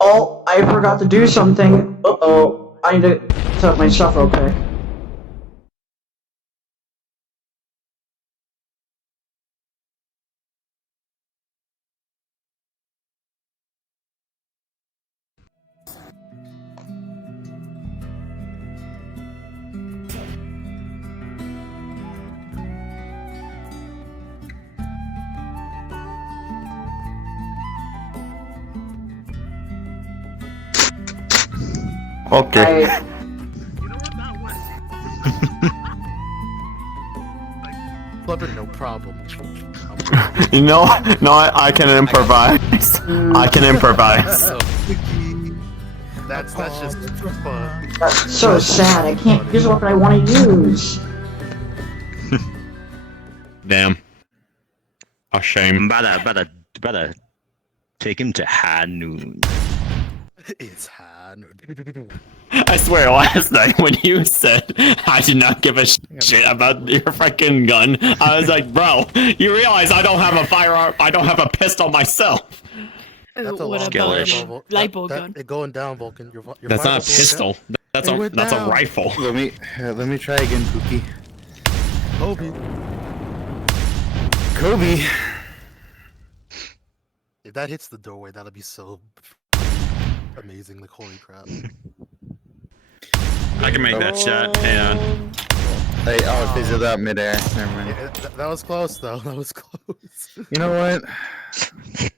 Oh, I forgot to do something. Uh-oh. I need to set up my stuff real quick. Okay. No problem. No, I can improvise. I can improvise. That's just fun. That's so sad. I can't use what I want to use. Damn. A shame. Better take him to high noon. It's hard. I swear, last night when you said I did not give a shit about your freaking gun, I was like, bro, you realize I don't have a firearm, I don't have a pistol myself. That's a What long about light bulb gun? It's going down, Vulcan. That's not a pistol. That's a rifle. Let me try again, Pookie. Kobe. If that hits the doorway, that'll be so amazing. Like, holy crap. I can make that shot, and Hey, oh, it fizzled out midair. Never mind. Yeah, that was close, though. That was close. You know what?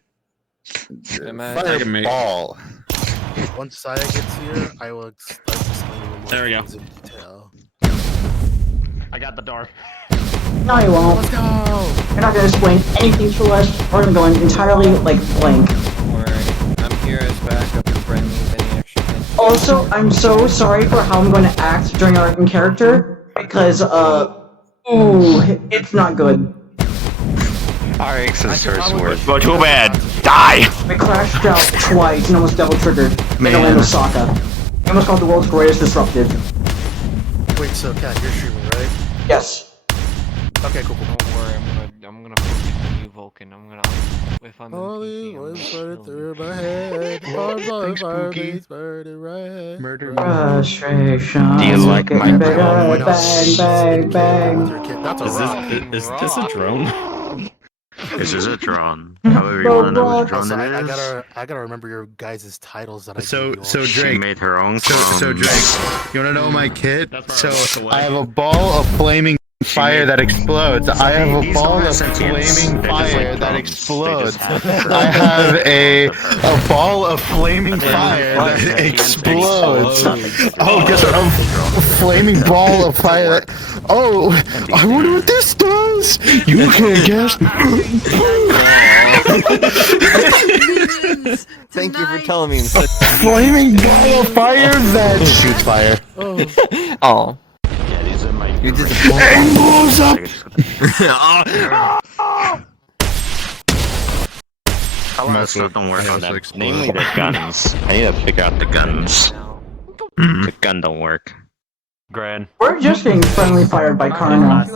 Fireball. Once Saya gets here, I will start explaining more There we go. things in detail. I got the door. No, you won't. Let's go! You're not gonna explain anything to us. We're gonna go in entirely, like, blank. Alright, I'm here as backup if Brent needs any extra things. Also, I'm so sorry for how I'm going to act during our in character, because, ooh, it's not good. RX is first probably- word. Well, too bad. Die! We crashed out twice and almost double triggered. In the land of Sokka. We almost called the world's greatest disruptive. Wait, so, Kat, you're streaming, right? Yes. Okay, cool. Don't worry, I'm gonna focus on you, Vulcan. If I'm Only in one PC, started through my head. Fire, burning right. Murder. Frustration. Do you like my Bang, drone? bang, bang. That's a rock. Is this a drone? This is a drone. However you want to know which drone Also, it is. I gotta remember your guys' titles that I So gave you all. She Drake. made her own So clones. Drake, you wanna know my kit? That's where I walked away. I have a ball of flaming fire that explodes. I have a These ball are of sentients. flaming They're just fire like that drones. They explodes. just have- I have a ball of flaming fire that explodes. Oh, guess what? A flaming ball of fire that... Oh, I wonder what this does! You can't guess. Thank you for telling me in such Flaming ball of fire that shoots fire. Oh. Yeah, these are my. You're disappointed. And blows up! A lot of stuff don't work on that. Namely the guns. I need to figure out the guns. The gun don't work. Grand. We're just getting friendly fired by Karna.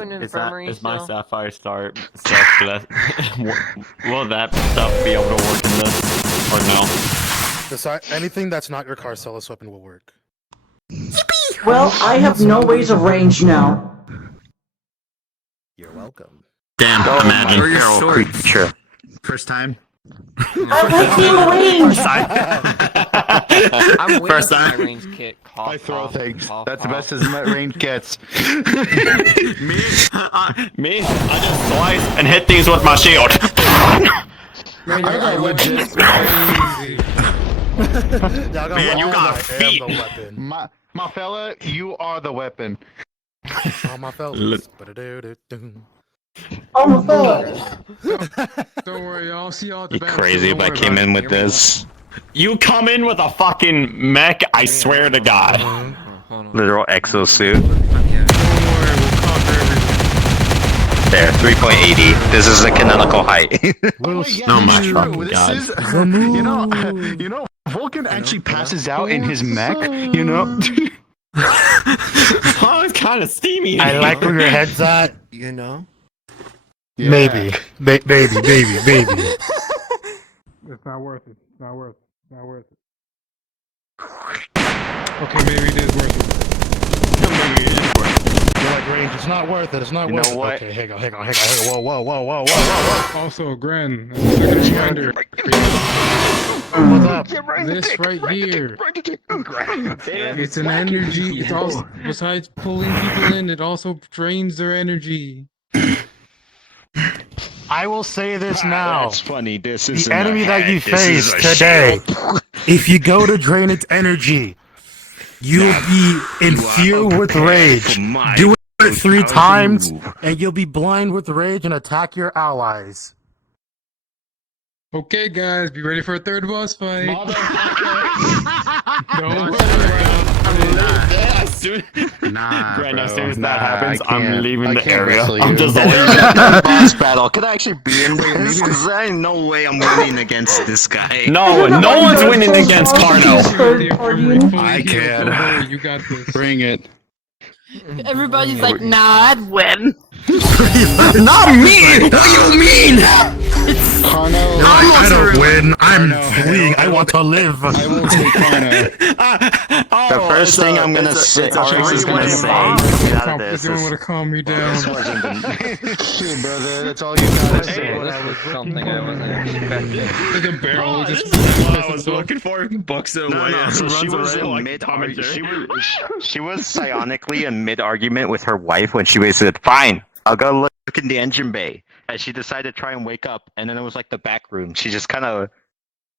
Is my Sapphire Star stuff, will that stuff be able to work in this, or no? Anything that's not your Carcelis weapon will work. Well, I have no ways of range now. You're welcome. Damn, imagine Or your feral sword. creature. First time? I like being ranged! I'm First waiting for my time. range kit. Cough, I throw cough, things. cough, That's the cough. best as my range gets. Me? I just slice and hit things with my shield. I legit. Man, you got feet. The weapon. My fella, you are the weapon. Oh, my fellas. Ba-da-do-do-do. Oh my god! Don't worry, I'll see y'all at the You back. crazy if I came in with this? You come in with a fucking mech, I swear to God. Hold on. Literal exosuit. Don't worry, we'll conquer everything. There, 3.80. This is the canonical height. Oh my True. fucking This God. is, you know, Vulcan actually passes out in his mech. You know. Oh, it's kind of steamy. I like where your head's at. You know? Yeah. Maybe. Maybe. It's not worth it. It's not worth it. It's not worth it. Okay, maybe it is worth it. You're like, Range, it's not worth it. It's not You worth know it. what? Okay, hang on. Whoa. Also, Gren, a second reminder. What's up? This right here. It's an energy. It's also, besides pulling people in, it also drains their energy. I will say this now. That's funny. This is The enemy that you face today, if you go to drain its energy, you'll be in fear with rage. Do it 3 times, and you'll be blind with rage and attack your allies. Okay, guys, be ready for a third boss fight. Don't worry. As soon Nah, Grant, as bro. soon as that Nah, happens, I can't- I'm leaving I the can't area. wrestle I'm you. just leaving. boss battle. Could I actually be in this? Because I ain't no way I'm winning against this guy. No one's winning against Carno. I can. Don't worry, you got this. Bring it. Everybody's like, nah, I'd win. Not me! What do you mean? Carno. I don't win. I'm fleeing. I want to live. I will take Carno. The first thing I'm gonna say, Arx is gonna say, get out of He's this. the one to calm me down. Shoot, brother, that's all you gotta say. That was something I wasn't expecting. The barrel just. I was looking for books away. No, so she was in mid she was psionically in mid argument with her wife when she said, "Fine, I'll go look in the engine bay." And she decided to try and wake up, and then it was like the back room. She just kind of,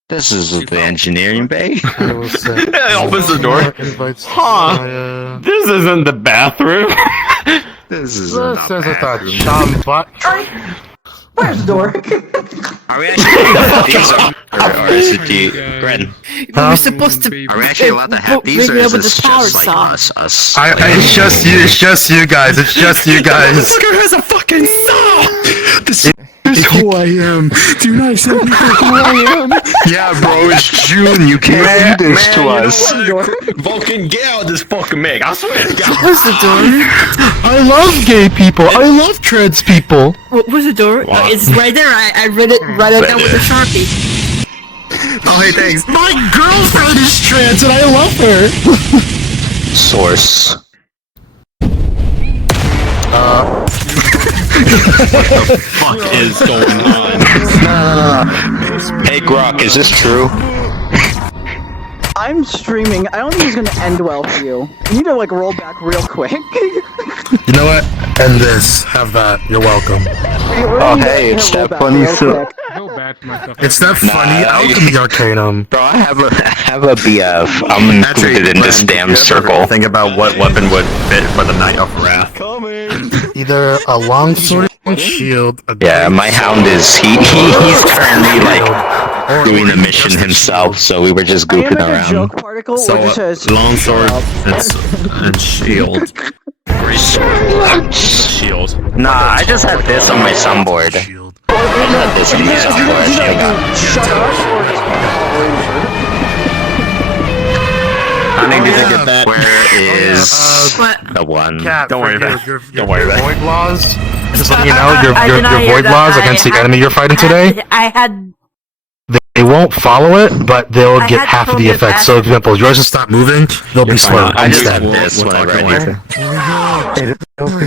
this is the engineering bay. Opens the door. Huh? This isn't the bathroom. This is This is a chump. Where's the door? Are we actually or is it the Gren? We were supposed to. Are we actually allowed to have these, or is this just like us? It's just you. It's just you guys. It's just you guys. Has a fucking saw. This is who I am. Do not accept me for who I am. Yeah, bro, it's June. You can't do this to us. Vulcan, get out of this fucking meg. I swear to God. Where's the door? I love gay people. I love trans people. Where's the door? Oh, it's right there. I read it right down with a Sharpie. Oh, hey, thanks. My girlfriend is trans and I love her. Source. Fuck is going on? Hey, Grok, is this true? I'm streaming. I don't think it's gonna end well for you. You need to like roll back real quick. You know what? End this. Have that. You're welcome. Oh, hey, it's that funny Go back to myself. It's that funny alchemy arcanum. Bro, I have a BF. I'm included in this damn circle. Think about what weapon would fit for the Knight of Wrath. Either a longsword and shield. Yeah, my hound is he's currently like doing a mission himself, so we were just I am goofing like a around. joke particle So, which says longsword and shield. Shield. Nah, I just had this on my sunboard. I Shield. had this on my sunboard. shut up or I need to get that. Where is What? the one? Cat, Don't worry for about it. your Don't worry about it. void laws. Just letting you know, your I did not hear void that. laws against the enemy you're fighting today. I had. They won't follow it, but they'll I get had half of the told you effects. that. So, for example, yours will stop moving. They'll be slow. I just Understand? have this We'll whenever talk I need to. doesn't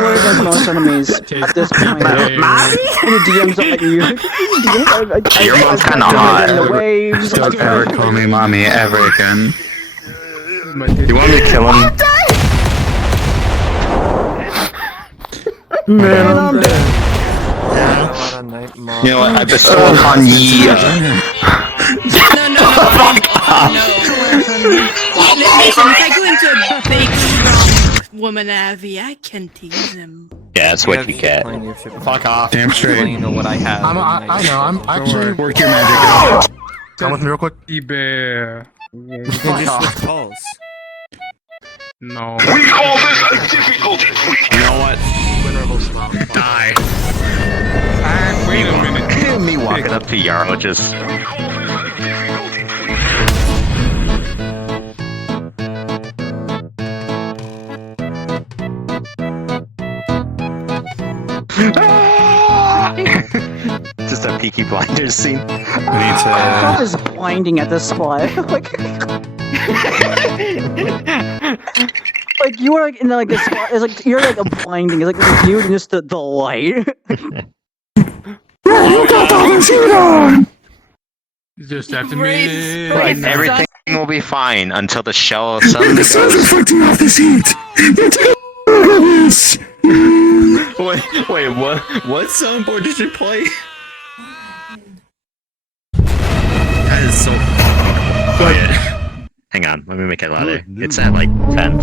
work against most enemies at this point. The DMs don't let you. Your mom's kinda hot. In the waves. Don't ever call me mommy ever again. You want me to kill him? Man, I'm dead. You know what? I bestow upon ye. No. Listen, if I go into a big, strong woman Avi, I can tease him. Yeah, that's what you get. Fuck off. Damn straight. You know what I have. I know. I'm actually worry. work your magic. Come with me real quick. eBay. You can just switch calls. No. You know what? Die. Wait a minute. Me walking up to Yarl just. Just a Peaky Blinders scene. I was blinding at this spot. Like you were like in like a spot. It's like you're like a blinding. It's like you and just the light. You got all the shit on! You just have to Praise- make praise Everything will be fine until the shell suddenly The sun's goes. reflecting off this heat! You take this! Wait, what soundboard did you play? That is so quiet. Hang on, let me make it louder. It's at like 10.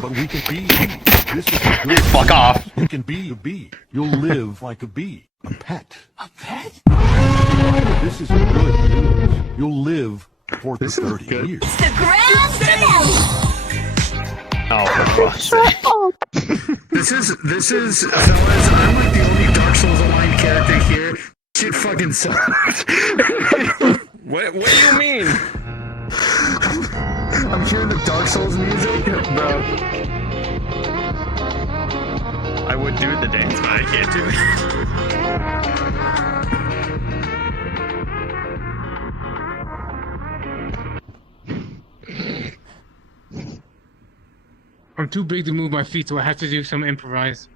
But we can be. This is a good. Fuck off. You can be a bee. You'll live like a bee. A pet. A pet? This is good news. You'll live for 30 years. The ground finale! Oh, for fuck's sake. This is, fellas, I'm like the only Dark Souls aligned character here. Shit fucking sucks. What do you mean? I'm hearing the Dark Souls music, bro. I would do the dance, but I can't do it. I'm too big to move my feet, so I have to do some improvise.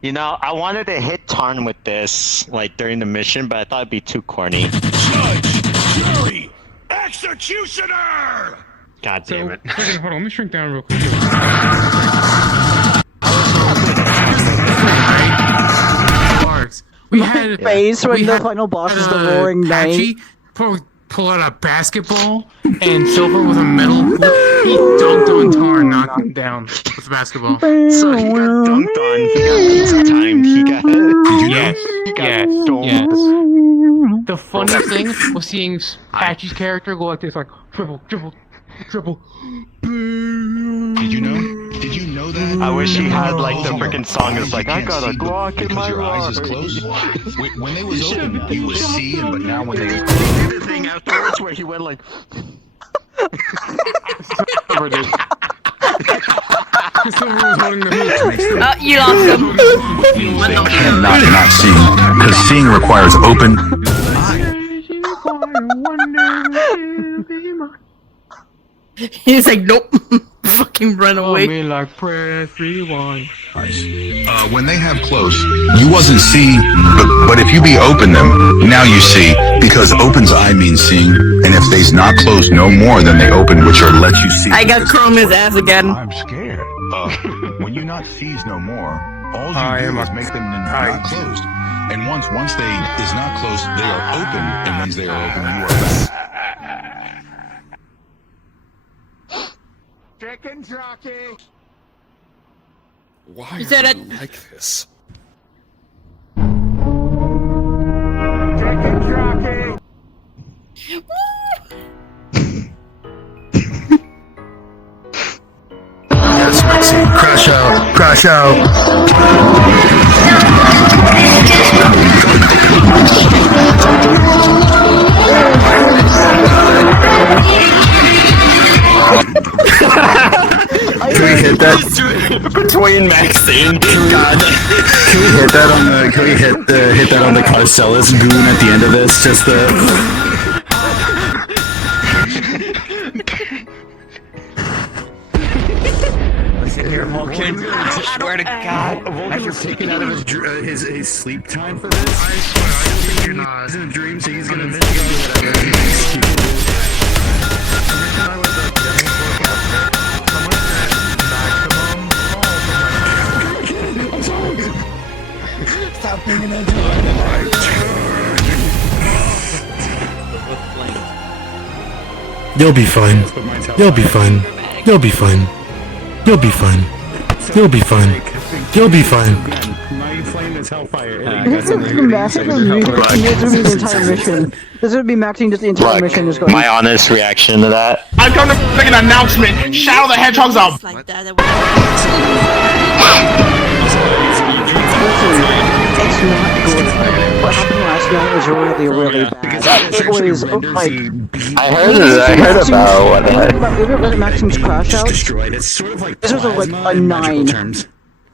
You know, I wanted to hit Tarn with this, like, during the mission, but I thought it'd be too corny. Judge, jury, executioner! God So, damn it. hold on, let me shrink down real quick. Parts. We had Face when we the had- final boss is the had, roaring knight. Patchy pull out a basketball, and Silver with a metal. He dunked on Tar, knocked him down with the basketball. So he got dunked on. He got pizza timed. He got. Yes, yes, dunked. yes. The funniest thing was seeing Patchy's character go like this, like triple. Did you know? Did you know that? I wish he had like the freaking song is like, I can't got a see Glock in because my your eyes is eye. closed. When they was open, you was seeing, but now when they He did the thing afterwards where he went like. Silver did. Silver was holding the hook. You lost him. not seeing, because seeing requires open. He's like, nope. Fucking run away. Me like press rewind. When they have close, you wasn't see, but if you be open them, now you see, because open's eye means seeing, and if they's not closed no more than they open, which are let you see. I got Chrome his ass again. I'm scared. When you not sees no more, all you do is make them not closed. And once they is not closed, they are open, and once they are open, you are back. Chicken jockey! You said it. Like this. Chicken jockey! Yes, Maxine. Crash out. Crash out. Can we hit that? Between Maxine, God. Can we hit that on the? Can we hit that on the Carcelis goon at the end of this? Just the. Vulcan, I swear to God. Vulcan was taken out of his sleep time for this. I swear, I don't think you're not. He's in a dream, so he's gonna miss you. Stop thinking that You'll be fine. You'll be fine. You'll be fine. You'll be fine. You'll be fine. You'll be fine. This would be Maxine the entire mission. This would be Maxine just the entire mission is going. My honest reaction to that. I'm going to make an announcement. Shadow the Hedgehog's up. Like that. It's not good. What happened last night was really bad. It was like I heard about what Maxine's crash out. Destroyed. It's sort of like This was like a 9.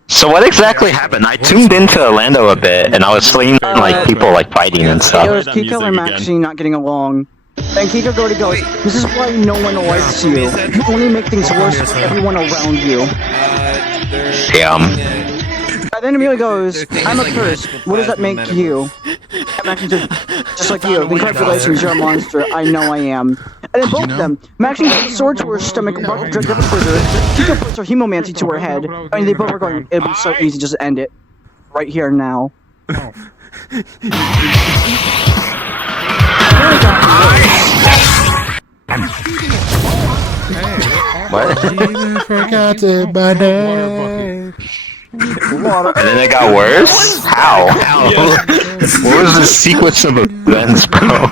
So what exactly happened? I tuned into Orlando a bit, and I was seeing like people like fighting and It stuff. was Kiko and Maxine not getting along. And Kiko goes, this is why no one likes you. You only make things worse for everyone around you. Damn. And then Amelia goes, I'm a curse. What does that make you? And Maxine says, just like you. Congratulations, you're a monster. I know I am. And then both of them, Maxine puts a sword to her stomach, drugged up a trigger. Kiko puts her hemomancy to her head. I mean, they both are going, it'll be so easy just to end it. Right here now. What? Forgotten my name. Water. And then it got worse? How? What was the sequence of events, bro?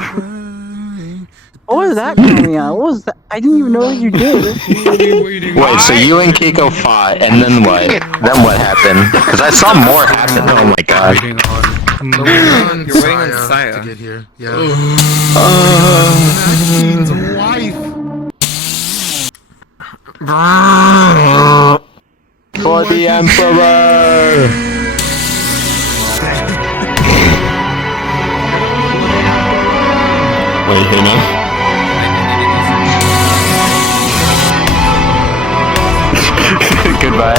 What was that, Amelia? What was that? I didn't even know you did. Wait, so you and Keiko fought, and then what? Then what happened? Because I saw more happen. Oh my god. You're waiting on Saya to get here. Yeah. Maxine's wife. For the Emperor! Wait, hey now? Goodbye.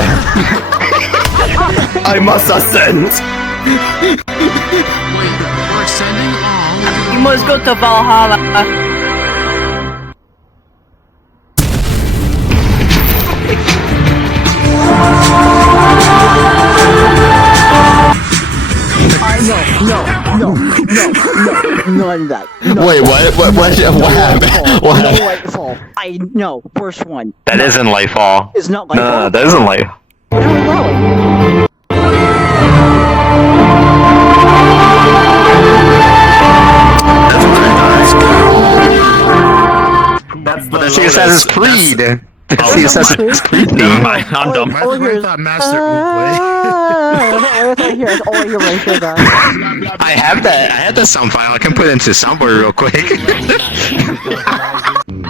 I must ascend. Wait, we're ascending? Oh, You must go to Valhalla. No, none of that. No. Wait, what happened? What No happened? Lightfall. I know, first one. That isn't Lightfall. It's not No, Lightfall. that isn't Light. I don't know. That's the That's the Assassin's Creed. That's the Assassin's Creed Never theme. mind, I'm dumb. My brain thought Master That's all I hear. That's all I hear right here, guys. I have that sound file. I can put it into soundboard real quick.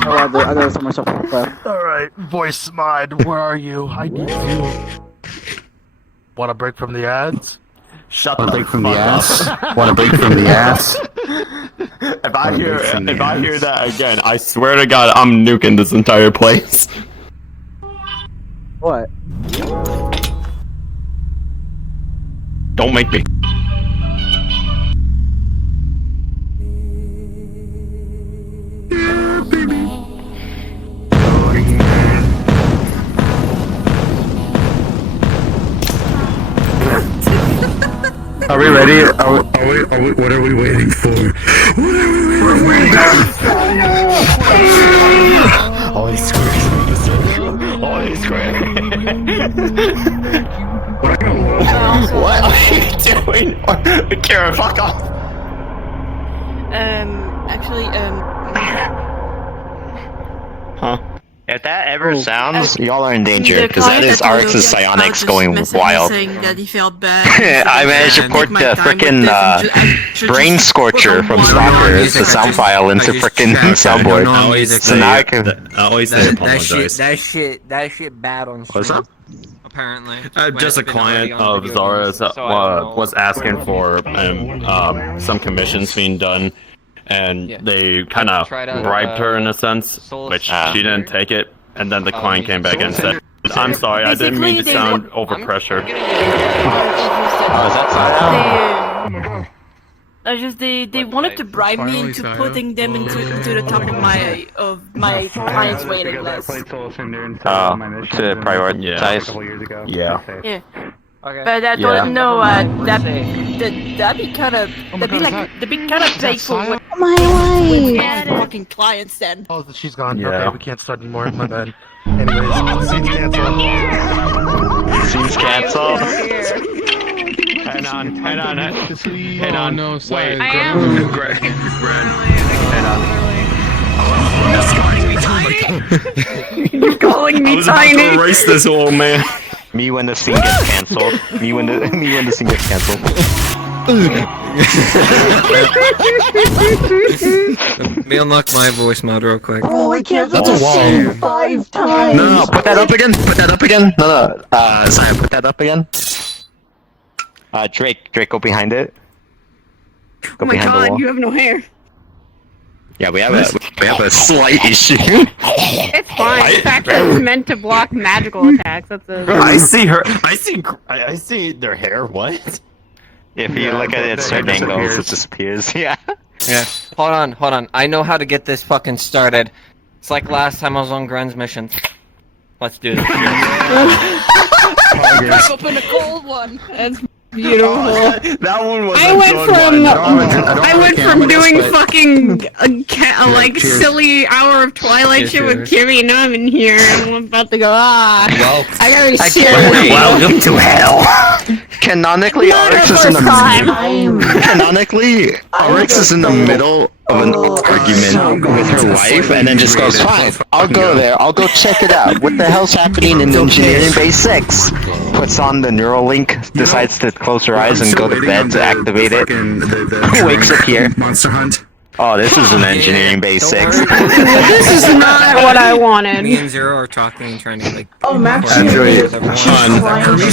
Oh, I gotta throw myself off there. Alright, voice mind, where are you? I need you. Want a break from the ads? Shut Want the a break from the fuck ass? up. Want a break from the ass? If I hear that again, I swear to God, I'm nuking this entire place. What? Don't make me. Are we ready? What are we waiting for? What are we waiting for? Holy square. Holy square. What are you doing? Karen, fuck off. Actually, Huh? If that ever sounds, y'all are in the danger, because that client is that told RX's you psionics about going just messaged me wild. saying that he felt bad. I managed to port the frickin' Brain Scorcher from Stalker, the sound file, into frickin' soundboard. So now I can. I always say apologize. That shit bad on stream. What's up? Apparently. Just a client of Zara's was asking for some commissions being done, and they kind of bribed her in a sense, which she didn't take it. And then the client came back and said, "I'm sorry, I didn't mean to sound overpressured." Oh, is that They wanted to bribe me into putting them into the top of my client's waiting list. to prioritize? Yeah. Yeah. Okay. But I don't know that'd be kind of painful with fucking clients then. Oh, she's gone. Yeah. Okay, we can't start anymore. My bad. Anyways, scene's canceled. Scene's canceled. Hang on. Hang on. No, sorry. Greg. You're calling me tiny. Erase this old man. Me when the scene gets canceled. Me when the scene gets canceled. Let me unlock my voice mod real quick. Oh, I can't That's a wall. 5 times. No, put that up again. Put that up again. No. Zion, put that up again. Drake, go behind it. Go Oh my behind the god, wall. you have no hair. Yeah, we have a slight issue. It's fine. It's actually meant to block magical attacks. That's a. I see her. I see their hair. What? If you look at it at certain angles, it disappears. Yeah. Yeah. Hold on. I know how to get this fucking started. It's like last time I was on Gren's mission. Let's do this. Crack open a cold one. That's beautiful. That one was. I went from doing fucking like silly hour of Twilight shit with Kimmy. Now I'm in here and I'm about to go. Well, I gotta be I serious. can't wait. Welcome to hell. Canonically, Oryx is in the middle of an argument with her wife, and then just goes, "Fine, I'll go there. I'll go check it out. What the hell's happening in Engineering Base 6?" Puts on the Neuralink, decides to close her eyes and go to bed to activate it. Wakes up here. Monster Hunt. Oh, this is an Engineering Base 6. This is not what I wanted. me and Zero are talking and trying to like. Oh, Maxine Actually, is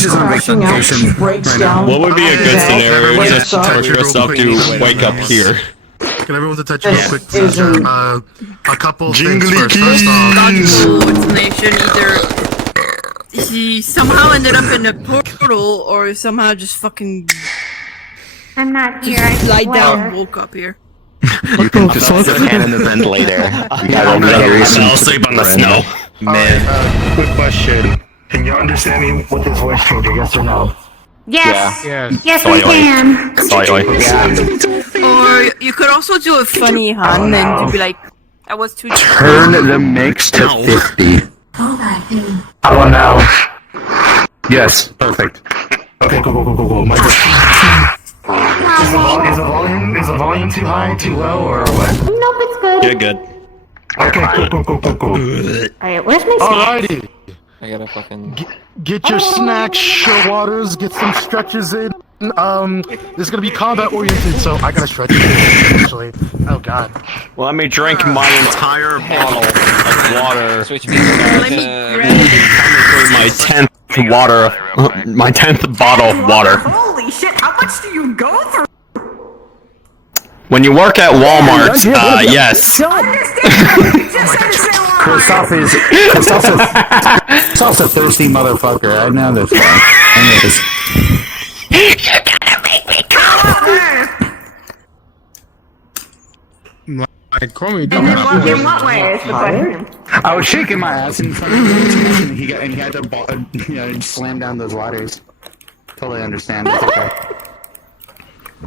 crashing out. She breaks down. What would be a good scenario Wakes up. for yourself to wake up here? Can everyone touch real quick? Isn't- A couple things first. First off, Logical explanation. Either he somehow ended up in a portal, or somehow just fucking I'm not here. lied down, woke up here. Just put a hand in the ventilator. I'll sleep on the snow. Man, quick question. Can you understand me with this voice changer? Yes or no? Yes. Yes. Yes, we can. Or you could also do a funny hun and you'd be like, "I was too." Turn the mix to 50. How about now? Yes, perfect. Okay, go. Is the volume too high, too low, or what? Nope, it's good. You're good. Okay, cool. Alright, where's my snack? alrighty. I gotta fucking. Get your snacks, chill waters, get some stretches in. This is gonna be combat oriented, so I gotta stretch it actually. Oh god. Let me drink my entire bottle of water. Switch me Let me grab My 10th my 10th bottle of water. Holy shit! How much do you go through? When you work at Walmart, yes. Kristoff's a thirsty motherfucker. I know this one. Like, Chromie, In what way is the question? I was shaking my ass in front of him, and he had to slam down those waters. Totally understand. It's okay.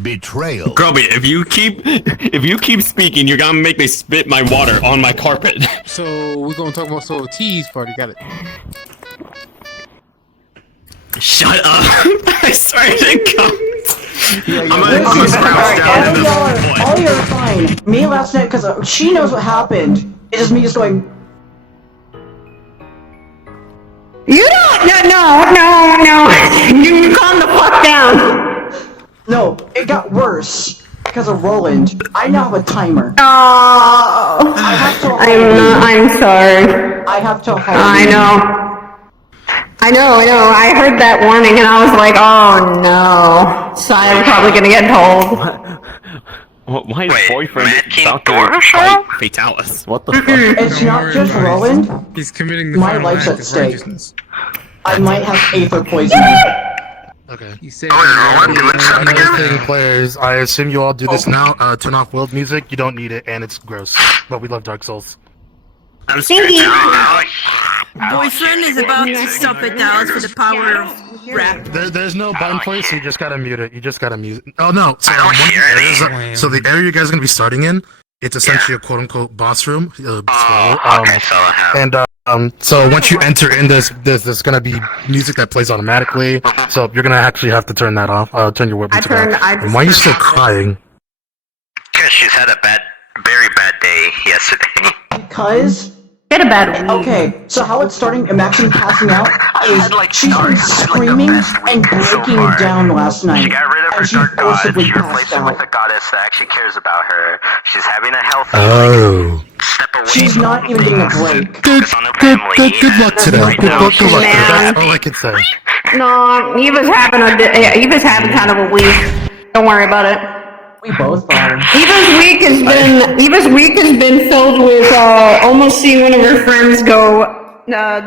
Betrayal. Grubby, if you keep speaking, you're gonna make me spit my water on my carpet. So we're gonna talk about Soul T's party. Got it. Shut up! I swear to God. I'm gonna Listen, crouch down in the all y'all are fine. Me last night, because she knows what happened. It's just me just going. You don't. No. You calm the fuck down. No, it got worse because of Roland. I now have a timer. Oh. I have to. I'm sorry. I have to. I know. I heard that warning and I was like, oh no. Simon's probably gonna get told. Why is boyfriend about to fight Fatalis? What the fuck? It's not just Roland. He's committing the My final life's act at of stake. righteousness. I might have aether poisoning. Okay. He said. Another thing, players, I assume you all do this now. Turn off world music. You don't need it, and it's gross. But we love Dark Souls. I'm scared. Boyfriend is about to stop at Dallas for the power of rap. There's no button for it, so you just gotta mute it. Oh no! So, so the area you guys are gonna be starting in, it's essentially a quote-unquote boss room. So once you enter in there's gonna be music that plays automatically. So you're gonna actually have to turn that off. Turn your web music off. And why are you still crying? Because she's had a very bad day yesterday. Because Get a bad week. Okay, so how it's starting and Maxine passing out is she's been screaming and breaking down last night. She got rid of her and she dark god. forcibly She replaced passed it with out. a goddess that actually cares about her. She's having a healthy step away. She's not even getting a break. Focus on her family. Good luck today. Right Good now, luck today. Man. That's all I can say. No, Eva's having kind of a week. Don't worry about it. We both are. Eva's week has been filled with almost seeing one of her friends go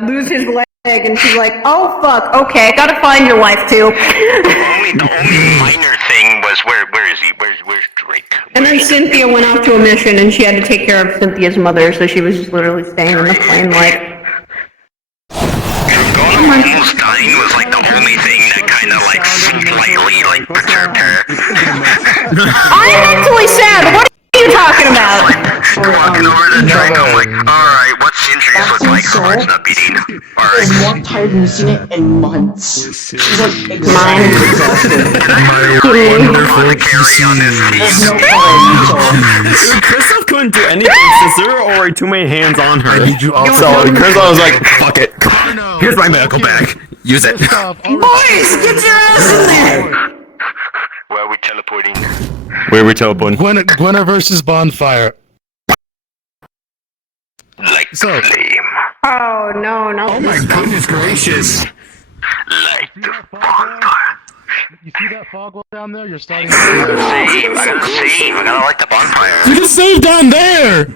lose his leg, and she's like, "Oh fuck, okay, gotta find your wife too." The only minor thing was where is he? Where's Drake? And then Cynthia went off to a mission, and she had to take care of Cynthia's mother, so she was just literally staying in the plane, like. Almost dying was like the only thing that kind of like slightly like perturbed her. I'm mentally sad. What are you talking about? Walking over to Drake, I'm like, alright, what's injuries look like? Her heart's not beating. Alright. I'm more tired than seen it in months. She's like exhausted. My wonderful Carry on this There's team. no color. Dude, Kristoff couldn't do anything since there were already too many hands on her. I need you all So Kristoff was like, fuck it. Here's my medical bag. Use it. Boys, get your ass in there! Where are we teleporting? Where are we teleporting? Gwenna versus Bonfire. Like So- flame. Oh no. Oh my goodness gracious. Like the bonfire. You see that fog wall down there? You're starting Save. I gotta light the bonfire. You can save down there!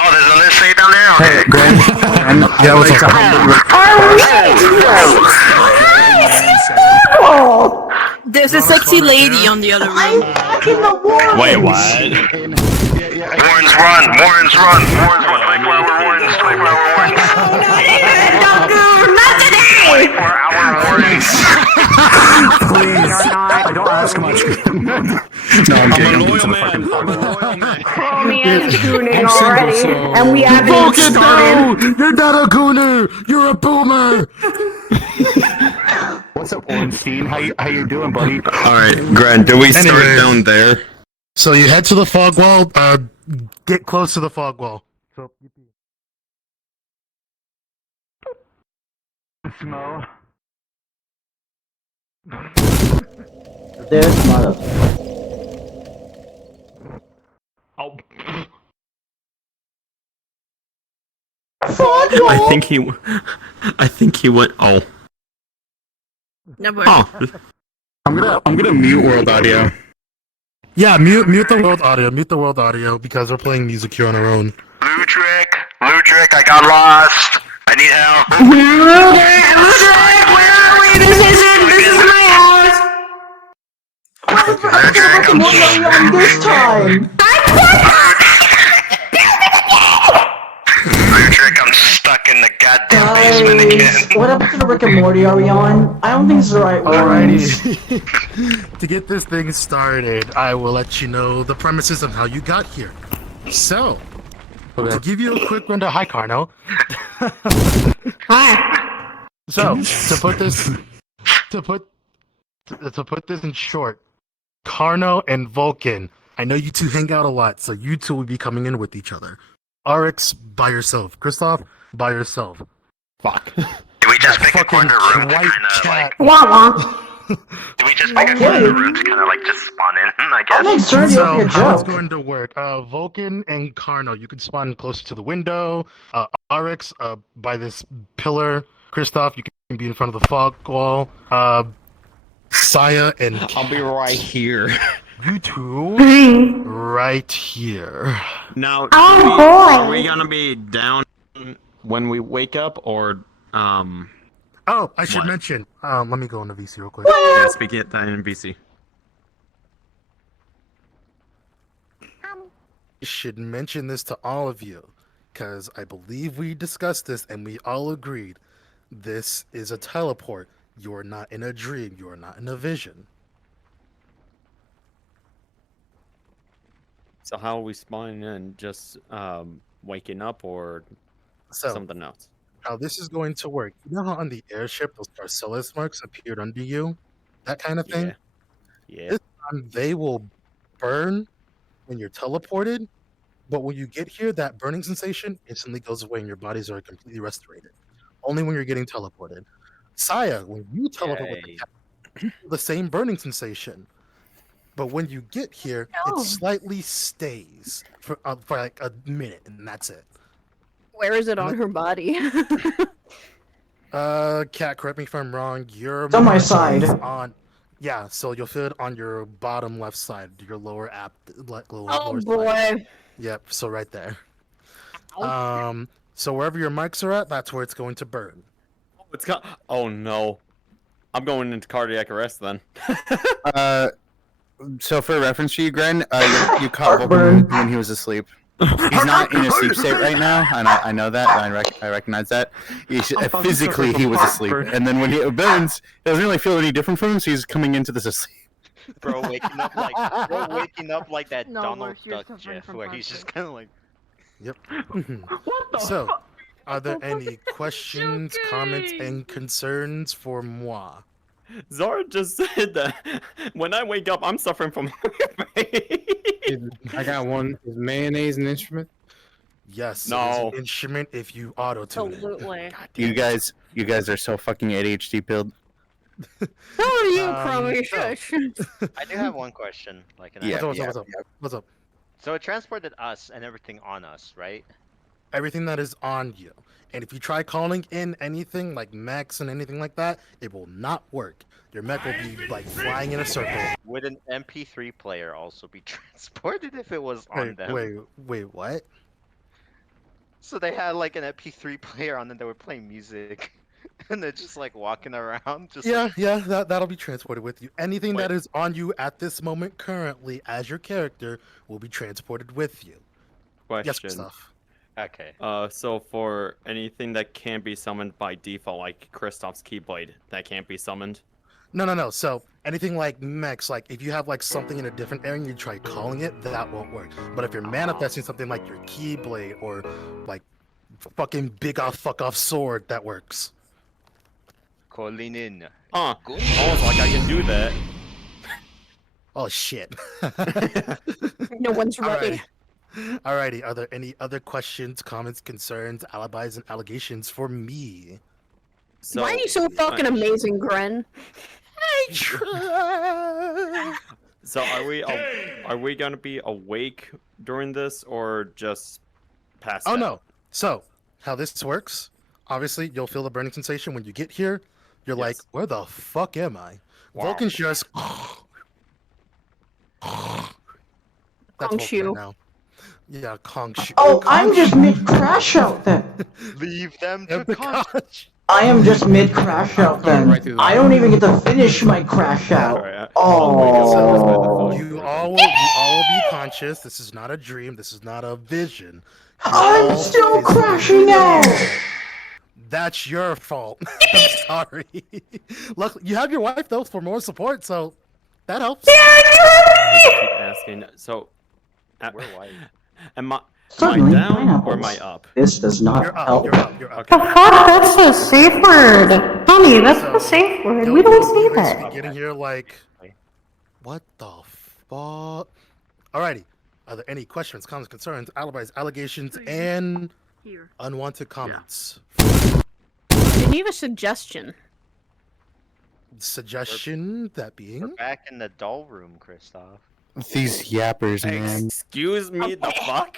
Oh, there's another save down there? Okay. Yeah, what's up? There's a sexy lady on the other room. Back in the war. Wait, what? Warrens run! Warrens run! Warrens run! 24-hour warrens! 24-hour warrens! Not today! 24-hour warrens! I don't ask much. No, I'm kidding. I'm loyal the man. fucking I'm a loyal man. Oh man, tuning I'm single, already, so- and we haven't even Vulcan, started. no! You're not a gooner! You're a boomer! What's up, Ornstein? How you doing, buddy? Alright, Grant, do we start Anyways. down there? So you head to the fog wall, get close to the fog wall. So, Smo. There's mother. Oh. Fog wall. I think he went. Oh. Never. Oh. I'm gonna mute world audio. yeah, mute the world audio. Mute the world audio because we're playing music here on our own. Ludrick! Ludrick, I got lost! I need help! Ludwig, where are we? This is my house. What are we on this time? Ludrick, I'm stuck in the goddamn basement again. What episode of Rick and Morty are we on? I don't think it's the right one. Alrighty. To get this thing started, I will let you know the premises of how you got here. So, to give you a quick rundown, hi Carno. Hi. So, to put this in short, Carno and Vulcan, I know you two hang out a lot, so you two will be coming in with each other. RX by yourself. Kristoff by yourself. Fuck. Did we just pick a Fucking corner room to white kind of like... cat. Wah wah. Did we just pick a corner room to kind of like just spawn in, I That guess? makes sense. So, Be a how it's joke. going to work? Vulcan and Carno, you can spawn closer to the window. RX, by this pillar. Kristoff, you can be in front of the fog wall. Saya and I'll be right here. you two right here. Now, Oh, are we boy. gonna be down when we wake up, or Oh, I should What? mention. Let me go into VC real quick. yeah, speaking at that in BC. I should mention this to all of you, because I believe we discussed this and we all agreed. This is a teleport. You are not in a dream. You are not in a vision. So how are we spawning in? Just waking up, or So, something else? how this is going to work. You know how on the airship those Marcellus marks appeared under you? That kind of thing? Yeah. This time they will burn when you're teleported, But when you get here, that burning sensation instantly goes away and your bodies are completely restorated. Only when you're getting teleported. Saya, when you teleport with the Yay. cat, you feel the same burning sensation. But when you get here, No. it slightly stays for like a minute, and that's it. Where is it on her body? Cat, correct me if I'm wrong. Your It's on my mark side. is on. Yeah, so you'll feel it on your bottom left side, your lower Oh lower side. boy. Yep, so right there. So wherever your mics are at, that's where it's going to burn. Oh no. I'm going into cardiac arrest then. So for reference to you, Gren, you caught Vulcan when he was asleep. He's not in a sleep state right now, and I know that. I recognize that. Physically, he was asleep, and then when he burns, it doesn't really feel any different from him. So he's coming into this asleep. Bro waking up like that No, Donald Lars, you're Duck suffering gif from where he's just kind of like. Yep. So, are there any questions, comments, and concerns for moi? Zora just said that when I wake up, I'm suffering from. I got one. Is mayonnaise an instrument? Yes, No. it is an instrument if you auto-tune it. Absolutely. You guys are so fucking ADHD pilled. Who are you, Um, Crummy? so- Shush. I do have one question. Like, an Yeah. What's up? What's up? So it transported us and everything on us, right? Everything that is on you. And if you try calling in anything like mechs and anything like that, it will not work. Your mech will be like flying in a circle. Would an MP3 player also be transported if it was on them? Wait, what? So they had like an MP3 player on them that were playing music, and they're just like walking around. Just Yeah, like, that'll be transported with you. Anything that Wait. is on you at this moment currently as your character will be transported with you. Yes, Question. stuff. okay. So for anything that can't be summoned by default, like Kristoff's Keyblade, that can't be summoned. No. So anything like mechs, like if you have like something in a different area and you try calling it, that won't work. But if you're manifesting something like your Keyblade or like fucking big off fuck off sword, that works. Calling in. Huh. Almost like I can do that. Oh shit. No one's ready. Alrighty. Are there any other questions, comments, concerns, alibis, and allegations for me? So, Why are you so fucking amazing, Gren? So are we gonna be awake during this or just pass? Oh no. So how this works? Obviously, you'll feel the burning sensation when you get here. You're like, where the fuck am I? Wow. Vulcan's just. That's Kong Vulcan Shu. right now. Yeah, Kong Shu. Oh, I'm just mid crash out then. Leave them Yeah, to because- I am just mid crash out then. right through the I don't even get to finish my crash out. Alright, Oh. You all will be conscious. This is not a dream. This is not a vision. You I'm all still physically- crashing out. That's your fault. I'm sorry. Luckily, you have your wife though for more support, so that helps. I keep asking. So, We're white. am I Suddenly, down or pineapples. am I up? This does not You're up. help. You're up. You're up. Okay. Fuck, that's a safe word. Honey, that's a safe word. We don't say You'll that. be getting here like, what the fuck? Alrighty. Are there any questions, comments, concerns, alibis, allegations, and unwanted comments? Geneva suggestion. Suggestion that being. Back in the doll room, Kristoff. These yappers, man. Excuse me, the fuck?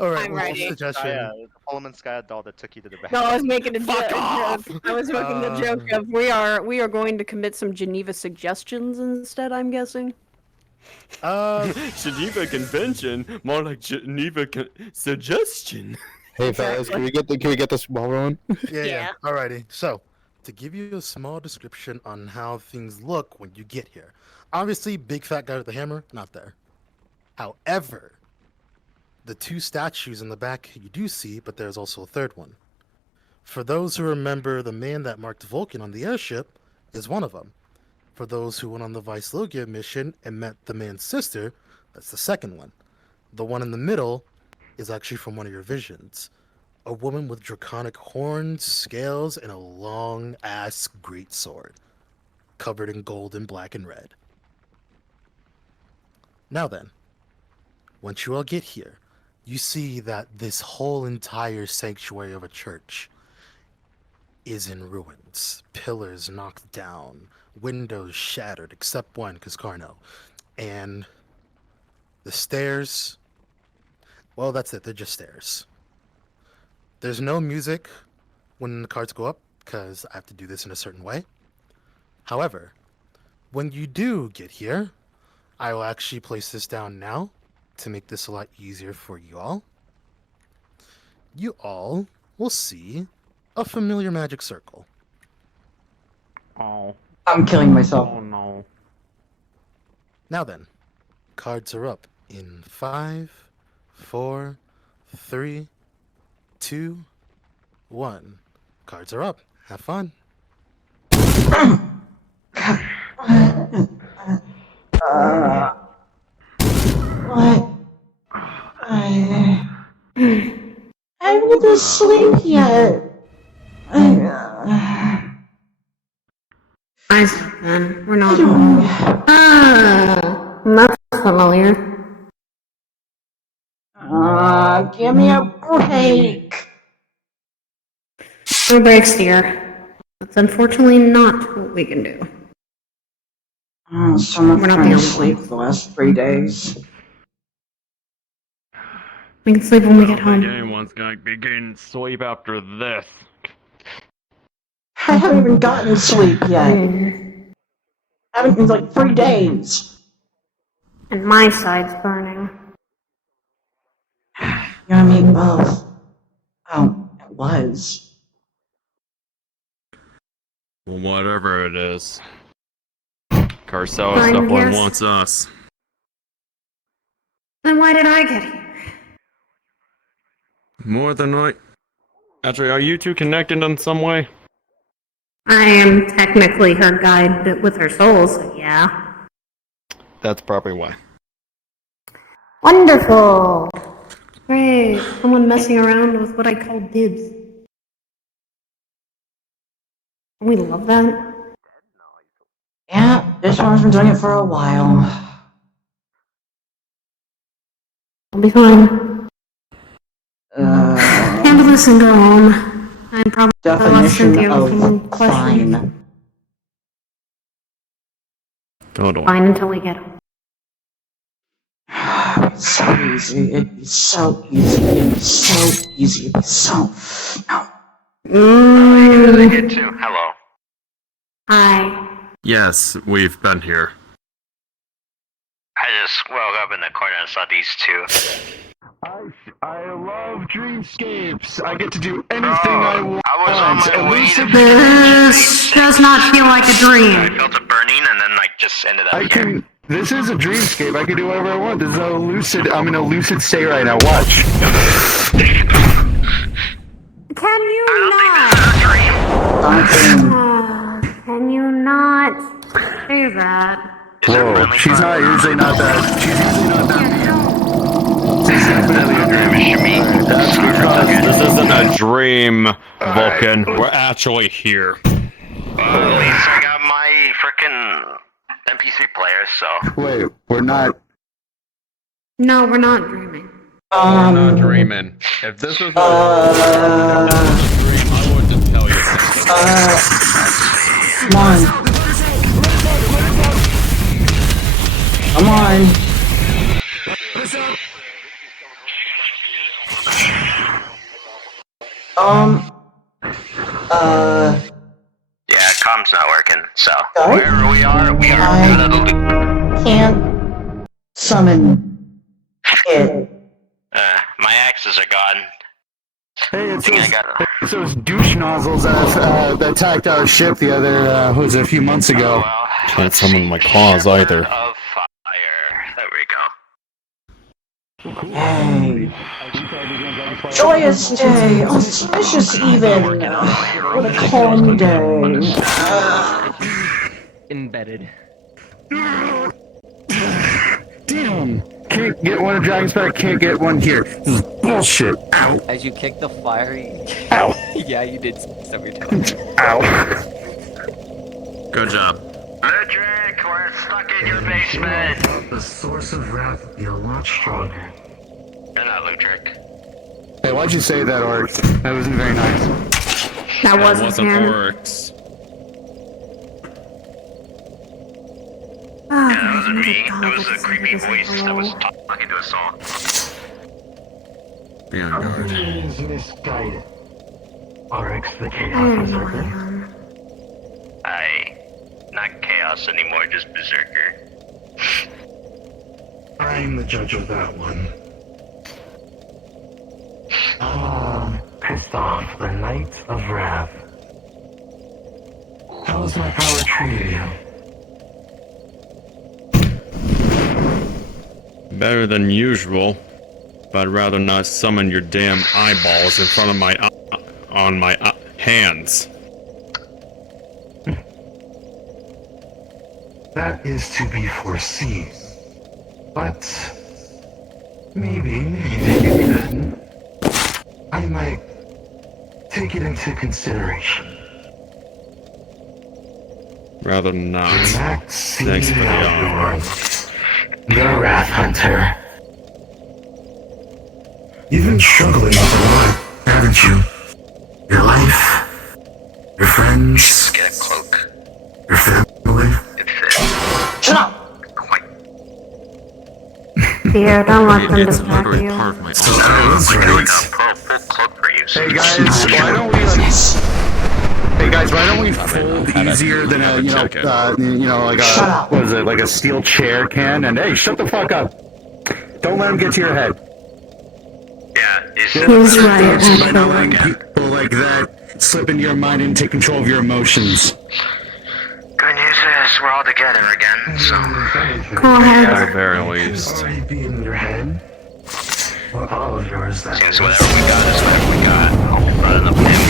Alright, I'm what's the ready. suggestion? The Pullman Sky doll that took you to the back. No, I was making a Fuck off! joke. I was making the joke of we are going to commit some Geneva suggestions instead. I'm guessing. Geneva Convention, more like Geneva Suggestion. Hey fellas, can we get this ball rolling? Yeah. Alrighty. So, to give you a small description on how things look when you get here. Obviously, big fat guy with the hammer, not there. However, the two statues in the back you do see, but there's also a third one. For those who remember, the man that marked Vulcan on the airship is one of them. For those who went on the Vice Logia mission and met the man's sister, that's the second one. The one in the middle is actually from one of your visions. A woman with draconic horns, scales, and a long-ass greatsword, covered in gold and black and red. Now then, once you all get here, you see that this whole entire sanctuary of a church is in ruins. Pillars knocked down, windows shattered, except one, because Carno. And the stairs, well, that's it, they're just stairs. There's no music when the cards go up, because I have to do this in a certain way. However, when you do get here, I will actually place this down now to make this a lot easier for you all. You all will see a familiar magic circle. Oh. I'm killing myself. Oh no. Now then, cards are up in 5, 4, 3, 2, 1. Cards are up. Have fun. What? I haven't been to sleep yet. I see, then. We're not. That's familiar. Give me a break. No breaks, dear. That's unfortunately not what we can do. So much We're not trying the to only sleep ones. the last 3 days. We can sleep when we get home. Anyone's gonna be getting sleep after this. I haven't even gotten sleep yet. I haven't in like 3 days. And my side's burning. You and me both. Oh, it was. Well, whatever it is. Carcel Fine, definitely yes. wants us. Then why did I get here? More than like. Actually, are you two connected in some way? I am technically her guide, but with her soul, so yeah. That's probably why. Wonderful! Great, someone messing around with what I call dibs. We love that. Yeah, this one's been doing it for a while. I'll be fine. Handle this and go home. I'd probably left Definition Cynthia with some of questions. fine. Hold on. Fine until we get home. It's so easy. It'd be so easy. It'd be so easy. It'd be so. No. Get to. Hello. Hi. Yes, we've been here. I just woke up in the corner and saw these two. I love dreamscapes. I get to do anything I want. I was on my way to This does not feel like a I dream. felt a burning and then just ended up here. This is a dreamscape. I can do whatever I want. This is a lucid. I'm in a lucid state right now. Watch. Can you not? Can you not say that? Whoa, she's not usually not that. She's usually not that. She's definitely a dream. That's because This isn't a dream, Vulcan. We're actually here. At least I got my frickin' MP3 player, so. Wait, we're not. No, we're not dreaming. We're not dreaming. If this was a dream, I would just tell you something. Come on. Come on. Yeah, comms not working, so. Sorry? Wherever we are out of the loop. Can't summon it. My axes are gone. Hey, I think I got it's those douche nozzles that attacked our ship the other, was it, a few months ago. well, Can't summon my claws either. of fire. There we go. Hey. Joyous day, auspicious even. What a calm day. Embedded. Damn! Can't get one of Dragon's Back, can't get one here. This is bullshit. Ow! As you kick the fire, Ow! yeah, you did stub your toe. Ow! Good job. Ludwig, we're stuck in your basement. The source of wrath will be a lot stronger. You're not Ludwig. trick. Hey, why'd you say that, Orc? That wasn't very nice. That wasn't him. orcs. Ah, That wasn't there's me. another That was dog a creepy decided to say voice that was hello. talking to us all. Be on guard. Is misguided. RX the I chaos know I berserker. am. Not chaos anymore, just berserker. I'm the judge of that one. Pissed off the Knight of Wrath. How is my power treating you? Better than usual, but I'd rather not summon your damn eyeballs in front of my on my hands. That is to be foreseen. But maybe then I might take it into consideration. Rather not. Maxine Thanks for the offer. The Wrath Hunter. You've been struggling with a lot, haven't you? Your life, your friends, Get a cloak. your family. Shut up! Here, don't let them It's distract literally you. part of my So I was right. Full cloak for you. Hey guys, why don't we? Hey guys, why don't we fold easier than a like a what is it, like a steel chair can? And hey, shut the fuck up! Don't let him get to your head. Yeah, He's right, By not letting actually. people like that slip into your mind and take control of your emotions. Good news is we're all together again, so... Go ahead. At the very least. Already be in your head. Well, all of yours, that Seems whatever we got is whatever we got. I'll be running up him.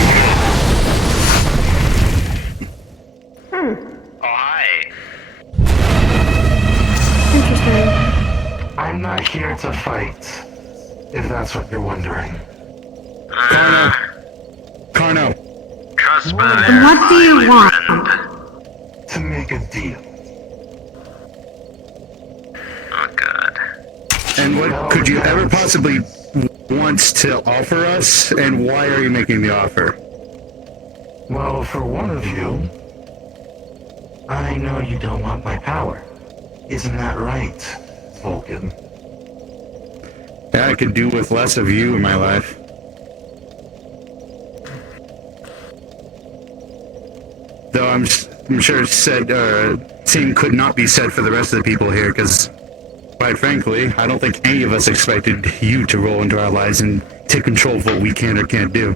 Oh, hi. Interesting. I'm not here to fight, if that's what you're wondering. Carno, Trust me. And what do you want? To make a deal. Oh, God. and what could you ever possibly want to offer us? And why are you making the offer? Well, for one of you, I know you don't want my power. Isn't that right, Vulcan? Yeah, I could do with less of you in my life. Though I'm sure same could not be said for the rest of the people here, because, quite frankly, I don't think any of us expected you to roll into our lives and take control of what we can or can't do.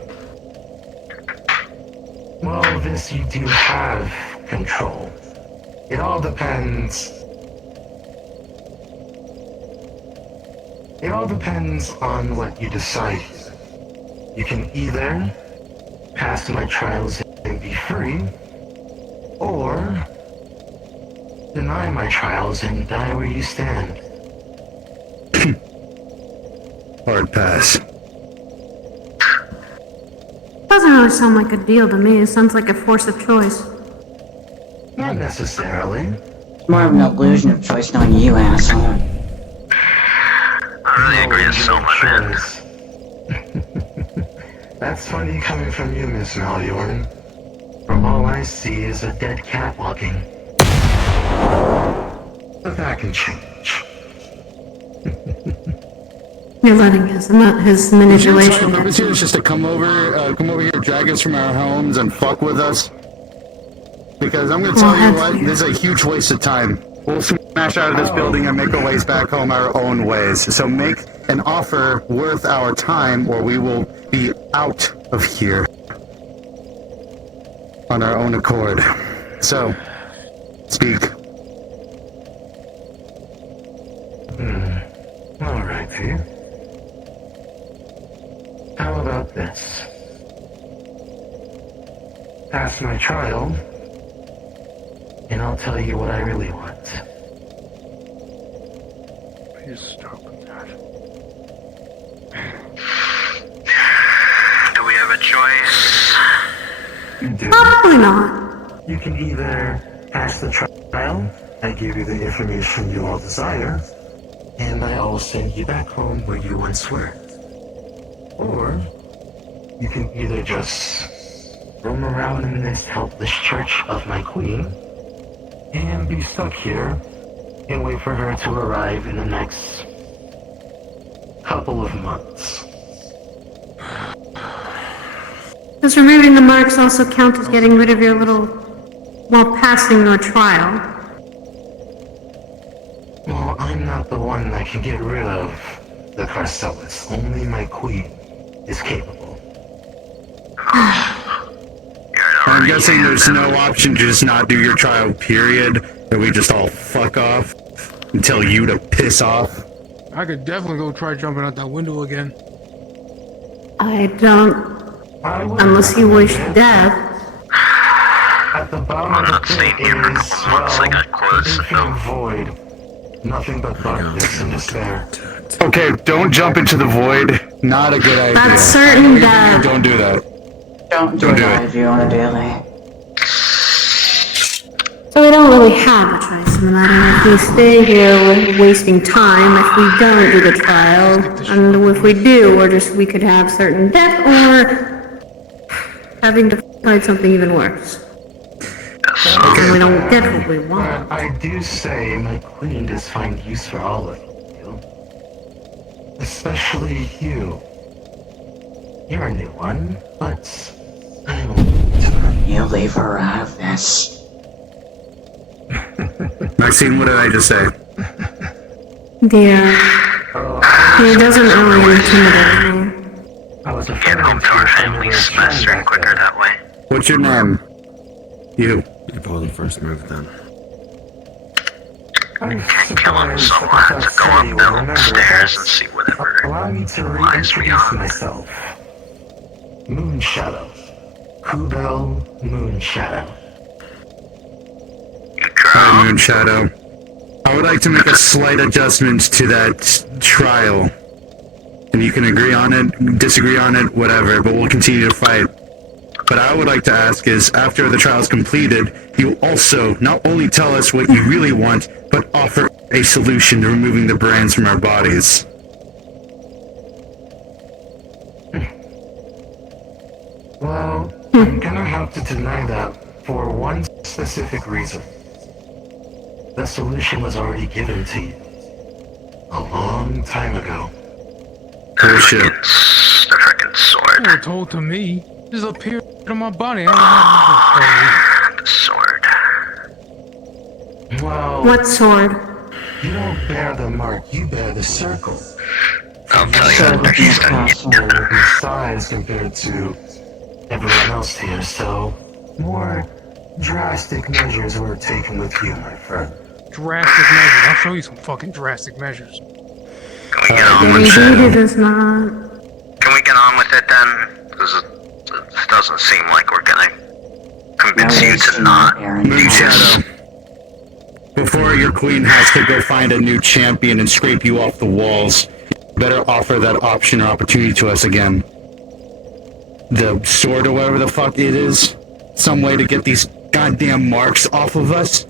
Well, this you do have control. It all depends. It all depends on what you decide. You can either pass my trials and be free, or deny my trials and die where you stand. Hard pass. Doesn't really sound like a deal to me. It sounds like a force of choice. Not necessarily. It's more of an illusion of choice knowing you, asshole. I really agree with so much, man. That's funny coming from you, Miss Malyorn. From all I see is a dead cat walking. But that can change. You're letting his manipulation. The purpose here is just to come over here, drag us from our homes, and fuck with us. Because I'm gonna tell you what, this is a huge waste of time. We'll smash out of this building and make our ways back home our own ways. So make an offer worth our time, or we will be out of here on our own accord. So, speak. Alrighty. How about this? Pass my trial, and I'll tell you what I really want. Please stop with that. Do we have a choice? You do. Probably not. You can either pass the trial, I give you the information you all desire, and I will send you back home where you once were. Or you can either just roam around in this helpless church of my queen and be stuck here and wait for her to arrive in the next couple of months. Does removing the marks also count as getting rid of your little... while passing your trial? Well, I'm not the one that can get rid of the Carcellus. Only my queen is capable. I'm guessing there's no option to just not do your trial, period, that we just all fuck off and tell you to piss off. I could definitely go try jumping out that window again. I don't... unless you wish death. At the bottom of the pit is, well, infinite void. Nothing but darkness and despair. Okay, don't jump into the void. Not a good idea. That's certain death. Don't do that. Don't do what I do on a daily. So we don't really have a choice in the matter. If we stay here, we're wasting time. If we don't do the trial, and if we do, we could have certain death, or having to find something even worse. And we don't get what we want. But I do say my queen does find use for all of you. Especially you. You're a new one, but I don't need to. You leave her out of this. Maxine, what did I just say? Dear. He doesn't really intimidate me. I was afraid home to our families faster and quicker that way. What's your name? You. You probably first move then. Kill him so I have to go up the stairs and see whatever. Allow me to reintroduce myself. Moonshadow. Kubel Moonshadow. Hi, Moonshadow. I would like to make a slight adjustment to that trial. And you can agree on it, disagree on it, whatever, but we'll continue to fight. But I would like to ask is, after the trial is completed, you also not only tell us what you really want, but offer a solution to removing the brands from our bodies. Well, I'm gonna have to deny that for one specific reason. The solution was already given to you. A long time ago. Bullshit. The frickin' sword. You were told to me. This appeared on my body. I The sword. Well... What sword? You don't bear the mark, you bear the circle. I'll tell you after he's done. Size compared to everyone else here, so more drastic measures were taken with you, my friend. Drastic measures. I'll show you some fucking drastic measures. Can we get on with He does not. Can we get on with it then? Because it doesn't seem like we're gonna convince you to not. Moonshadow. Before your queen has to go find a new champion and scrape you off the walls, you better offer that option or opportunity to us again. The sword or whatever the fuck it is, some way to get these goddamn marks off of us.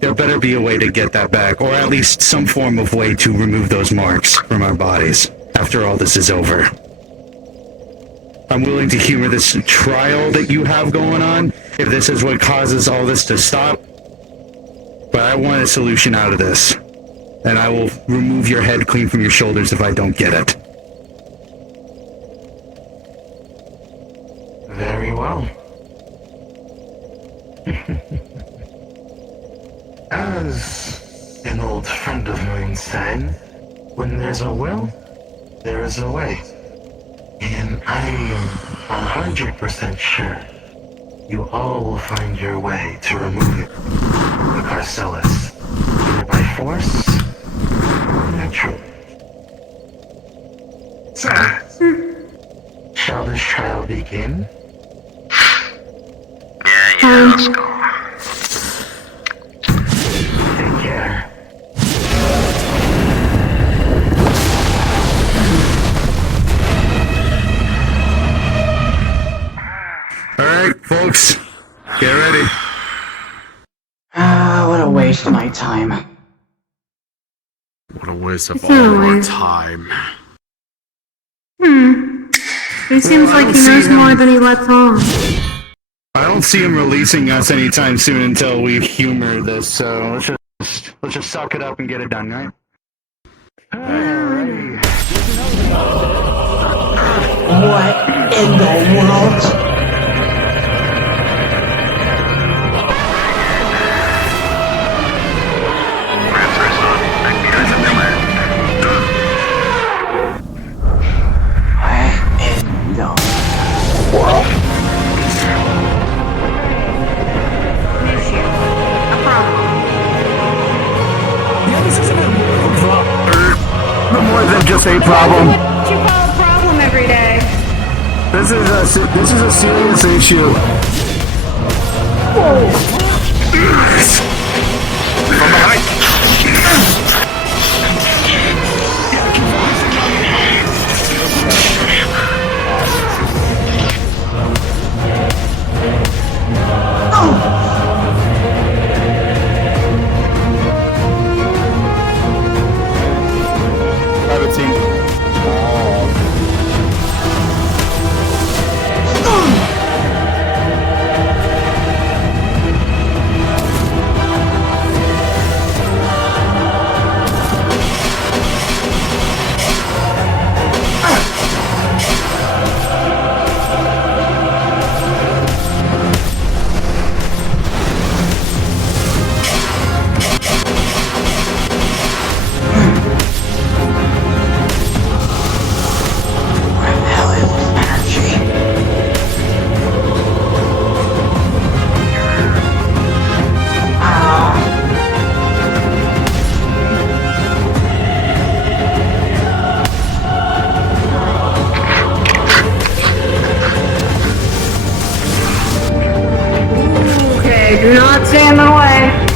There better be a way to get that back, or at least some form of way to remove those marks from our bodies after all this is over. I'm willing to humor this trial that you have going on, if this is what causes all this to stop. But I want a solution out of this. And I will remove your head clean from your shoulders if I don't get it. Very well. As an old friend of mine said, when there's a will, there is a way. And I'm 100% sure you all will find your way to remove it. The Carcellus, either by force or naturally. So, shall this trial begin? Yeah, let's go. Take care. Alright, folks. Get ready. What a waste of my time. What a waste of It's all not a our waste. time. He seems like he knows more than he lets on. I don't see him releasing us anytime soon until we humor this, so let's just suck it up and get it done, right? What in the world? More than just a problem. What you call a problem every day? This is a serious issue. From behind. Private team. Do not stand in the way.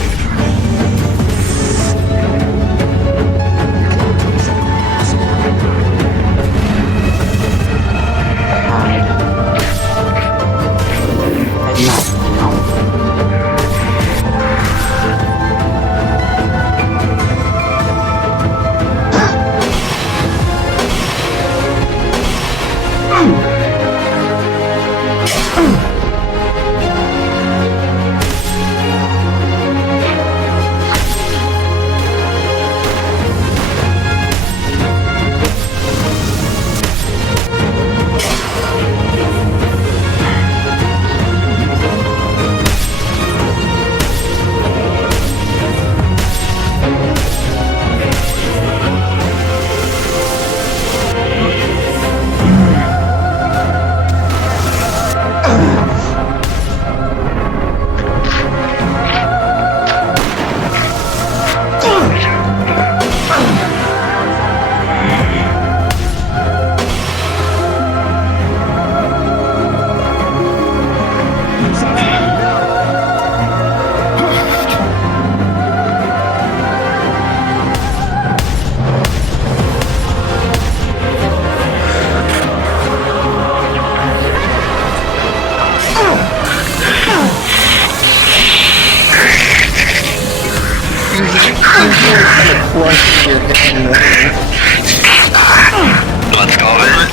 Let's go, man.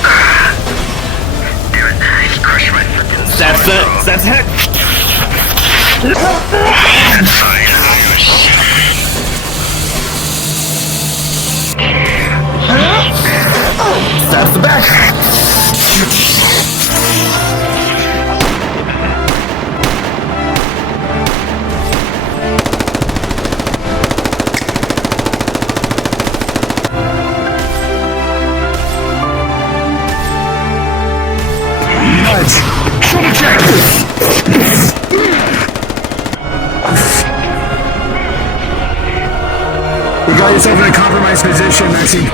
That's it. That's it. That's the back. You got yourself in a compromised position, Maxine.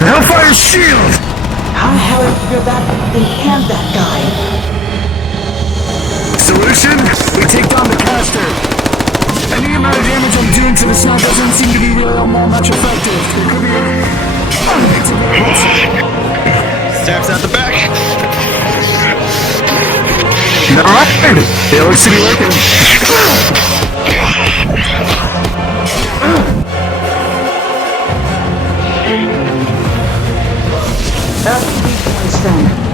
Hellfire shield! How the hell did you go back and hand that guy? Solution? We take down the caster. Any amount of damage I'm doing to the snout doesn't seem to be really all much effective. It could be Stabs out the back. Alright! It looks to be working. That's the weak points then.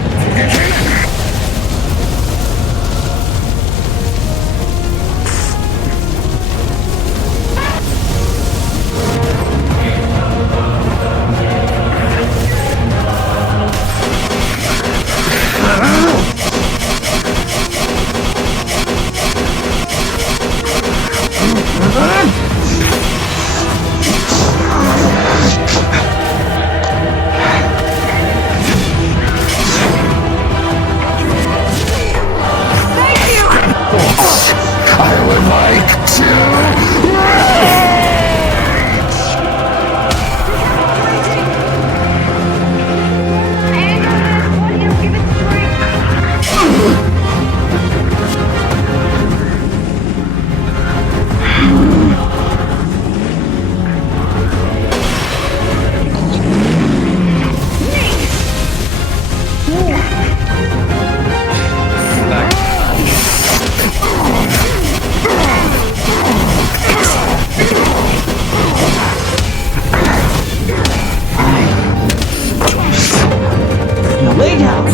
Lay down!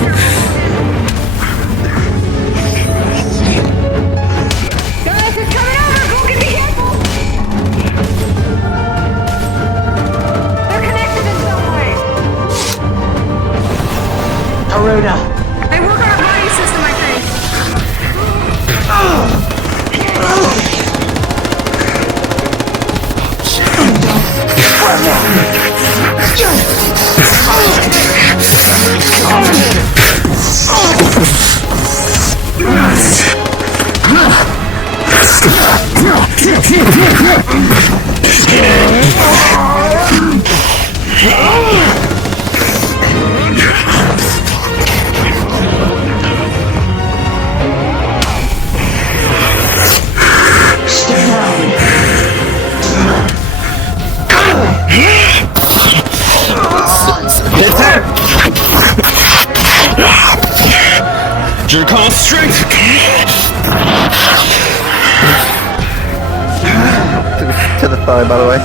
Guys, it's coming over! Vulcan, be careful! They're connected in some way! Aruda! They work on our body system, I think. Jerk off strength! To the thigh, by the way.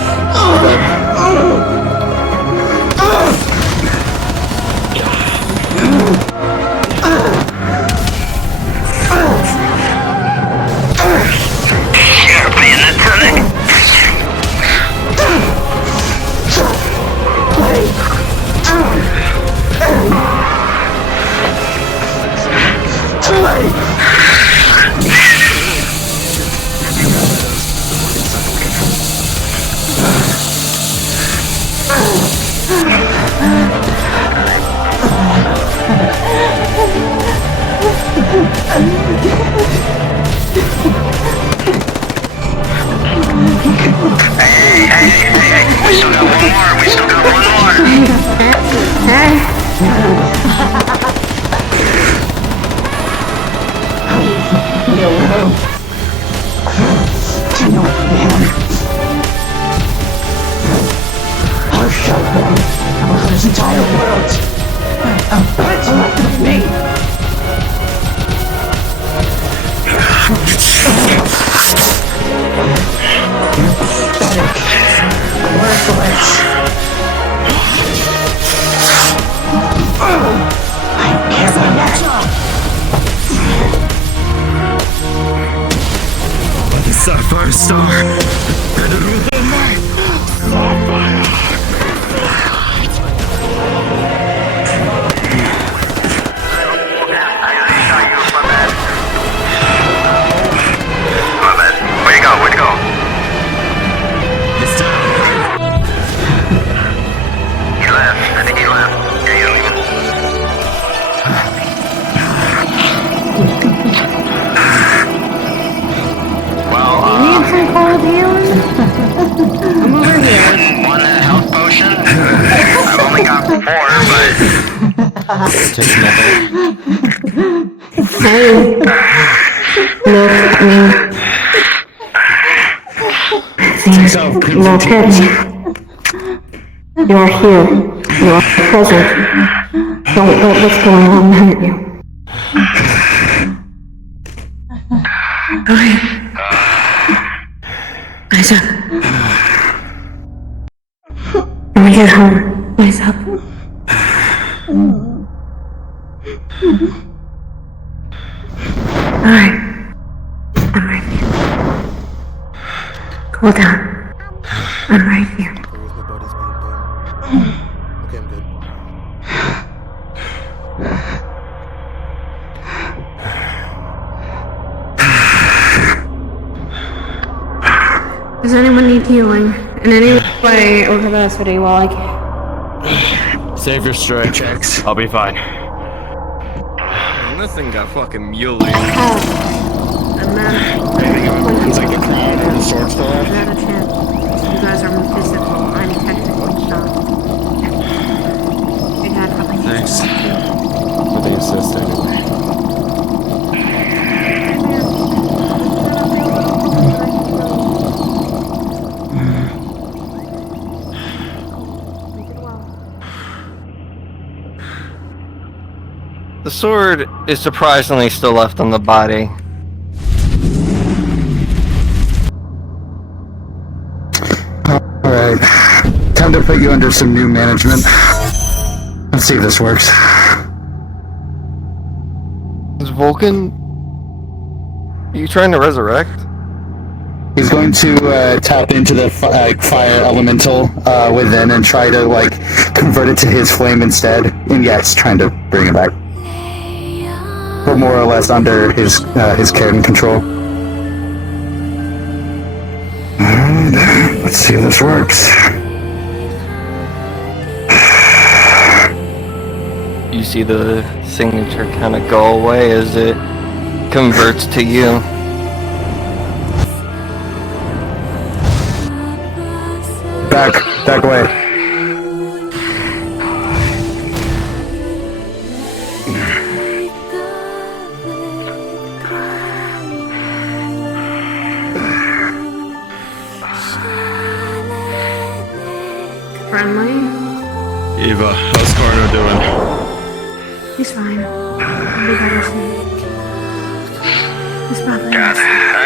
We still got one more. We still got one more. I'll show them. I'll this entire world. What's left of me? Worthless. I don't care about that. The sapphire star. Where'd you go? He left. I think he left. Yeah, he's leaving. Well, Need some cold healing? I'm over here. want a health potion? I've only got 4, but... Hey. Look at me. Look at me. You are here. You are present. Don't let what's going on hurt you. Okay. Eyes up. When we get home, eyes up. Alright. I'm right here. Cool down. I'm right here. Where's my body's being done? Okay, I'm good. Does anyone need healing in any way or capacity while I can? Save your strength. Checks. I'll be fine. This thing got fucking muley. I have a It's like the crowd or the sword still left. not a chance. You guys are more physical. I'm technically not. You're not coming. Thanks. For the assist anyway. The sword is surprisingly still left on the body. Alright. Time to put you under some new management. Let's see if this works. Is Vulcan... Are you trying to resurrect? He's going to tap into the fire elemental within and try to convert it to his flame instead. And yeah, it's trying to bring it back. But more or less under his care and control. Alright, let's see if this works. You see the signature kind of go away as it converts to you. Back away. Friendly? Eva, how's Carno doing? He's fine. He'll be better soon. He's probably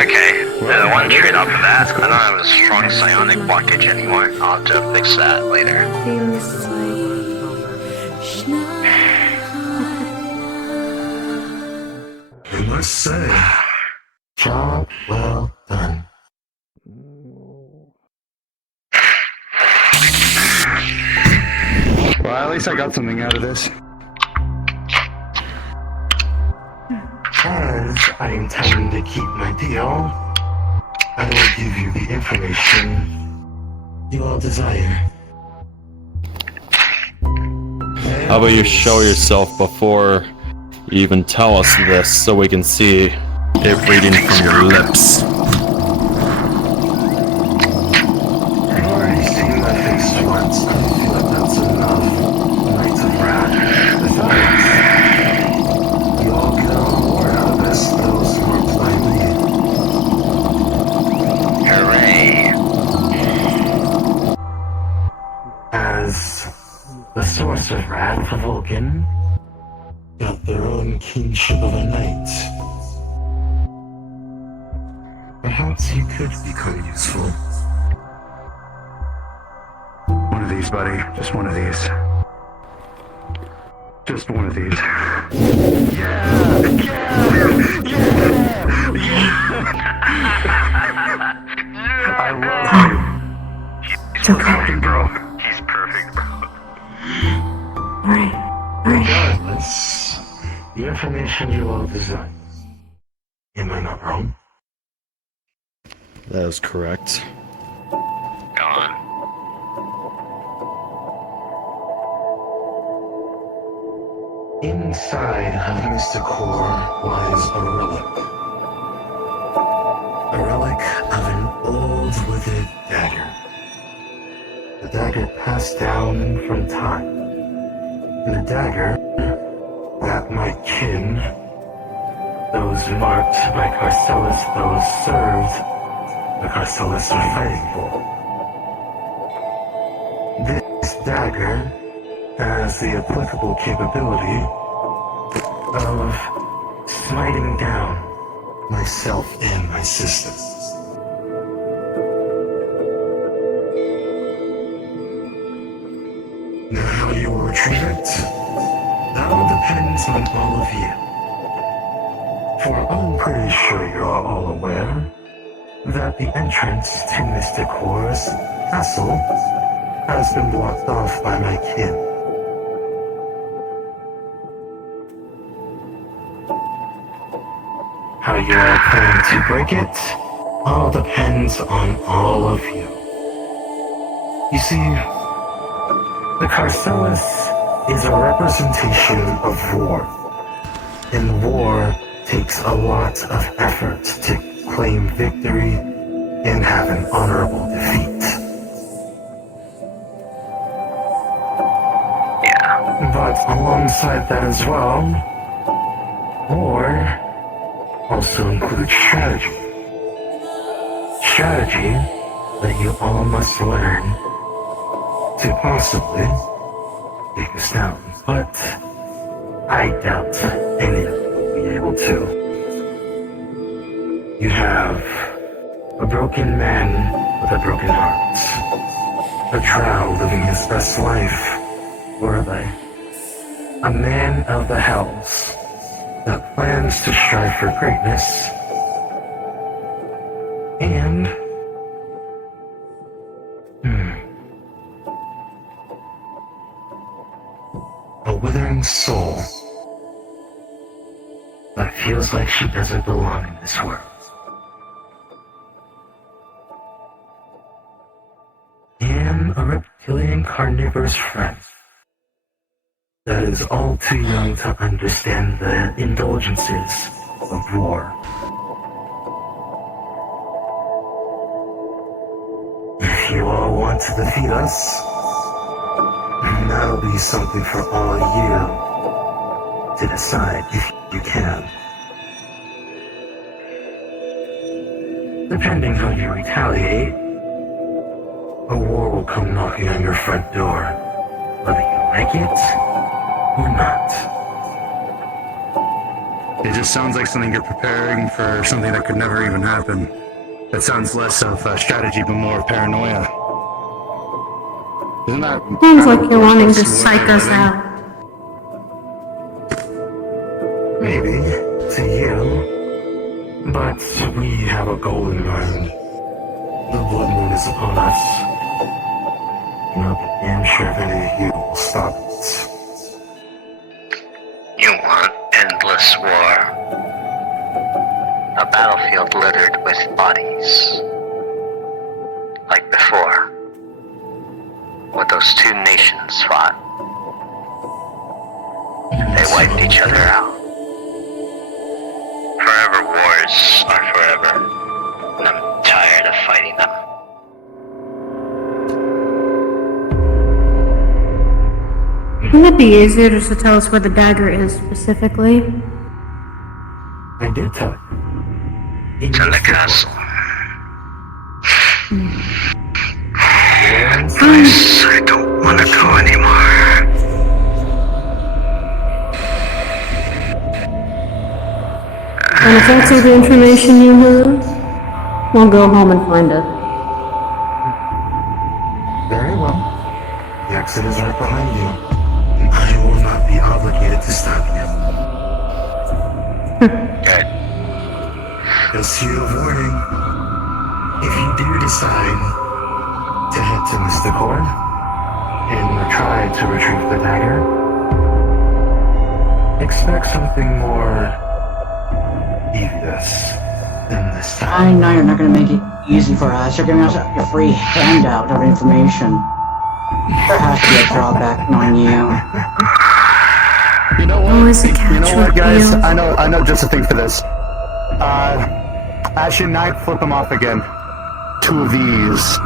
Okay. The one trade off of that, I don't have a strong psionic blockage anymore. I'll have to fix that later. seems like I must say, job well done. Well, at least I got something out of this. As I intend to keep my deal, I will give you the information you all desire. How about you show yourself before you even tell us this so we can see it reading from your lips? I've already seen my face once. I feel like that's enough. Knights of Wrath. Besides, you all get on board out of this, those marked by me. Hooray! As the source of wrath for Vulcan got their own kingship of a knight. Perhaps you could become useful. One of these, buddy. Just one of these. Just one of these. I love you. it's okay. Bro. He's perfect, bro. Alright. Regardless, the information you all desire. Am I not wrong? That is correct. Go on. Inside of Mr. Core lies a relic. A relic of an old withered dagger. A dagger passed down from time. And a dagger that my kin, those marked by Carcellus, those served the Carcellus are fighting for. This dagger has the applicable capability of smiting down myself and my sister. Now how you will retrieve it, that will depend depends on all of you. For I'm pretty sure you're all aware that the entrance to Mystic Horror's castle has been blocked off by my kin. How you all plan to break it all depends on all of you. You see, the Carcellus is a representation of war, and war takes a lot of effort to claim victory and have an honorable defeat. Yeah. But alongside that as well, war also includes strategy. Strategy that you all must learn to possibly take us down. But I doubt any of you will be able to. You have a broken man with a broken heart. A drow living his best life, or a man of the hells that plans to strive for greatness, and a withering soul that feels like she doesn't belong in this world. And a reptilian carnivorous friend that is all too young to understand the indulgences of war. If you all want to defeat us, that'll be something for all you to decide if you can. Depending how you retaliate, a war will come knocking on your front door, whether you like it or not. It just sounds like something you're preparing for something that could never even happen. That sounds less of strategy, but more of paranoia. Isn't that? Seems like you're wanting to psych us out. Maybe to you, but we have a goal in mind. The blood moon is upon us, and I'll be damn sure if any of you will stop it. You want endless war. A battlefield littered with bodies. Like before. What those two nations fought. They wiped each other out. Forever wars are forever. And I'm tired of fighting them. Wouldn't it be easier just to tell us where the dagger is specifically? I did tell you. It's in the castle. Place I don't want to go anymore. And if that's all the information you have, we'll go home and find it. Very well. The exit is right behind you. And I will not be obligated to stop you. Good. Just to your warning, if you do decide to head to Mystic Horde and try to retrieve the dagger, expect something more devious than this time. I know you're not gonna make it easy for us. You're giving us a free handout of information. There has to be a drawback on you. You know what? Always a catch You know what, with guys? you. I know just a thing for this. Ashen Knight, flip them off again. 2 of these.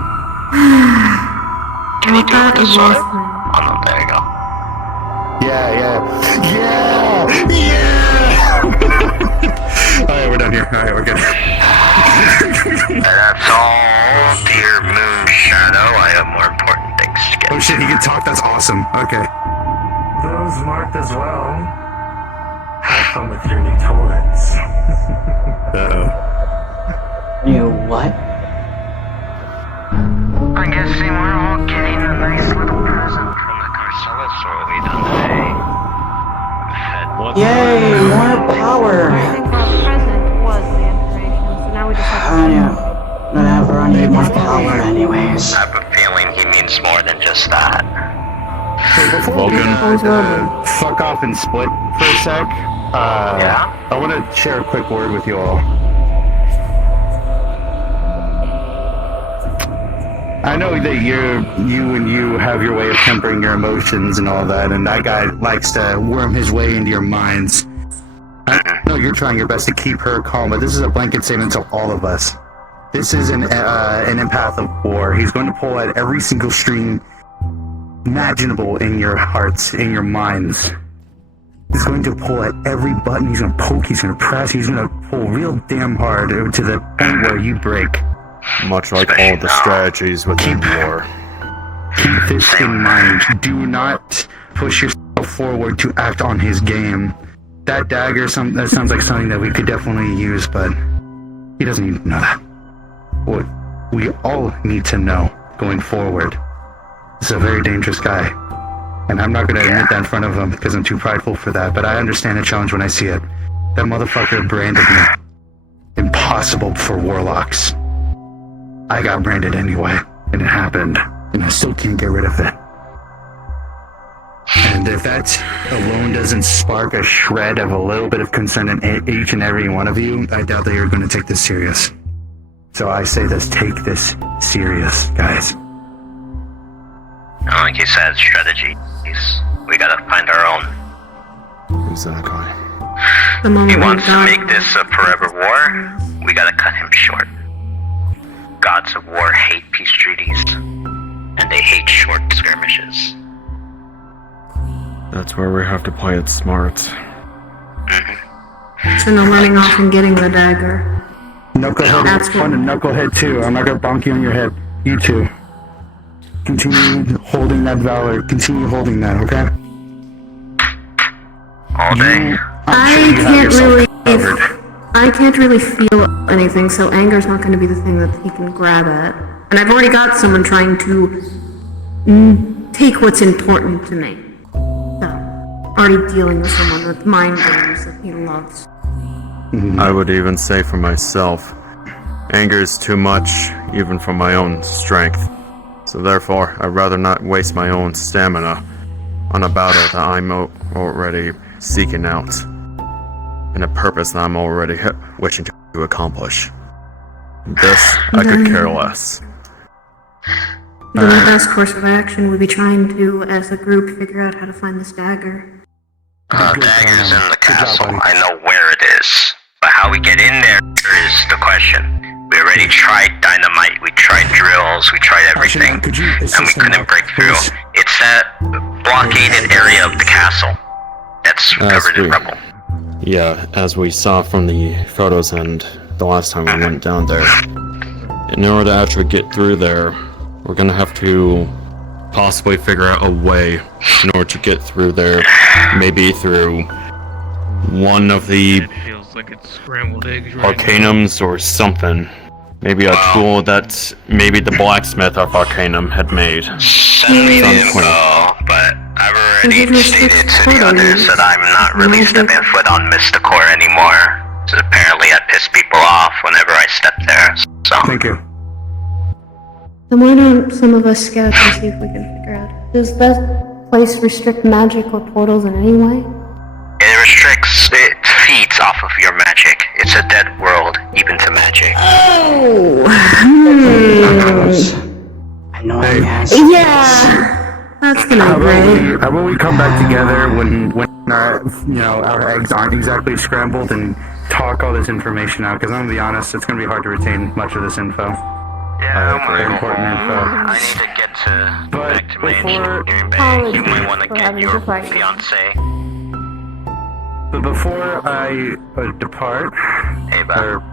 Can you do it this way? way? Oh no, there you go. Yeah! Alright, we're done here. Alright, we're good. That's all, dear Moon Shadow. I have more important things to get. Oh shit, he can talk? That's awesome. Okay. Those marked as well. Have fun with your new toys. Uh-oh. You what? I guess we're all getting a nice little present from the Carcellus, or are we done today? Fed Yay, more power. I think our present was the information, so now we just have to... Yeah. Whatever, I need more power anyways. I have a feeling he means more than just that. Before we fuck off and split for a sec, I want to share a quick word with you all. I know that you have your way of tempering your emotions and all that, and that guy likes to worm his way into your minds. I know you're trying your best to keep her calm, but this is a blanket statement to all of us. This is an empath of war. He's going to pull at every single string imaginable in your hearts, in your minds. He's going to pull at every button. He's going to poke. He's going to press. He's going to pull real damn hard to the point where you break. Much like all the strategies within war. Keep this in mind. Do not push yourself forward to act on his game. That dagger, that sounds like something that we could definitely use, but he doesn't need to know that. What we all need to know going forward, this is a very dangerous guy. And I'm not going to admit that in front of him because I'm too prideful for that, but I understand the challenge when I see it. That motherfucker branded me. Impossible for warlocks. I got branded anyway, and it happened, and I still can't get rid of it. And if that alone doesn't spark a shred of a little bit of concern in each and every one of you, I doubt that you're going to take this serious. So I say this, take this serious, guys. Like you said, strategies. We gotta find our own. Exactly. He wants to make this a forever war. We gotta cut him short. Gods of war hate peace treaties, and they hate short skirmishes. That's where we have to play it smart. So no running off and getting the dagger. Knucklehead 1 and Knucklehead 2. I'm not gonna bonk you on your head. You two. Continue holding that valor. Continue holding that, okay? All day. I can't really feel anything, so anger's not going to be the thing that he can grab at. And I've already got someone trying to take what's important to me. So, already dealing with someone with mind games that he loves. I would even say for myself, anger is too much, even for my own strength. So therefore, I'd rather not waste my own stamina on a battle that I'm already seeking out, and a purpose that I'm already wishing to accomplish. This, I could care less. The best course of action would be trying to, as a group, figure out how to find this dagger. Dagger's in the castle. I know where it is. But how we get in there is the question. We already tried dynamite, we tried drills, we tried everything, and we couldn't break through. It's that blockaded area of the castle that's covered in rubble. Yeah, as we saw from the photos and the last time we went down there, in order to actually get through there, we're gonna have to possibly figure out a way in order to get through there, maybe through one of the arcanums or something. Maybe a tool that maybe the blacksmith of Arcanum had made. Send me the info, but I've already stated to the others that I'm not really stepping foot on Mysticore anymore. So apparently I piss people off whenever I step there, so... Thank you. Then why don't some of us scout and see if we can figure out. Does that place restrict magic or portals in any way? It feeds off of your magic. It's a dead world, even to magic. Oh! I know I guess. Yeah! That's gonna be great. How about we come back together when our eggs aren't exactly scrambled and talk all this information out, because I'm gonna be honest, it's gonna be hard to retain much of this info. Yeah, very important info. I need to get back to my engineering bay. You might want to get your fiance. But before I depart, hey, bud.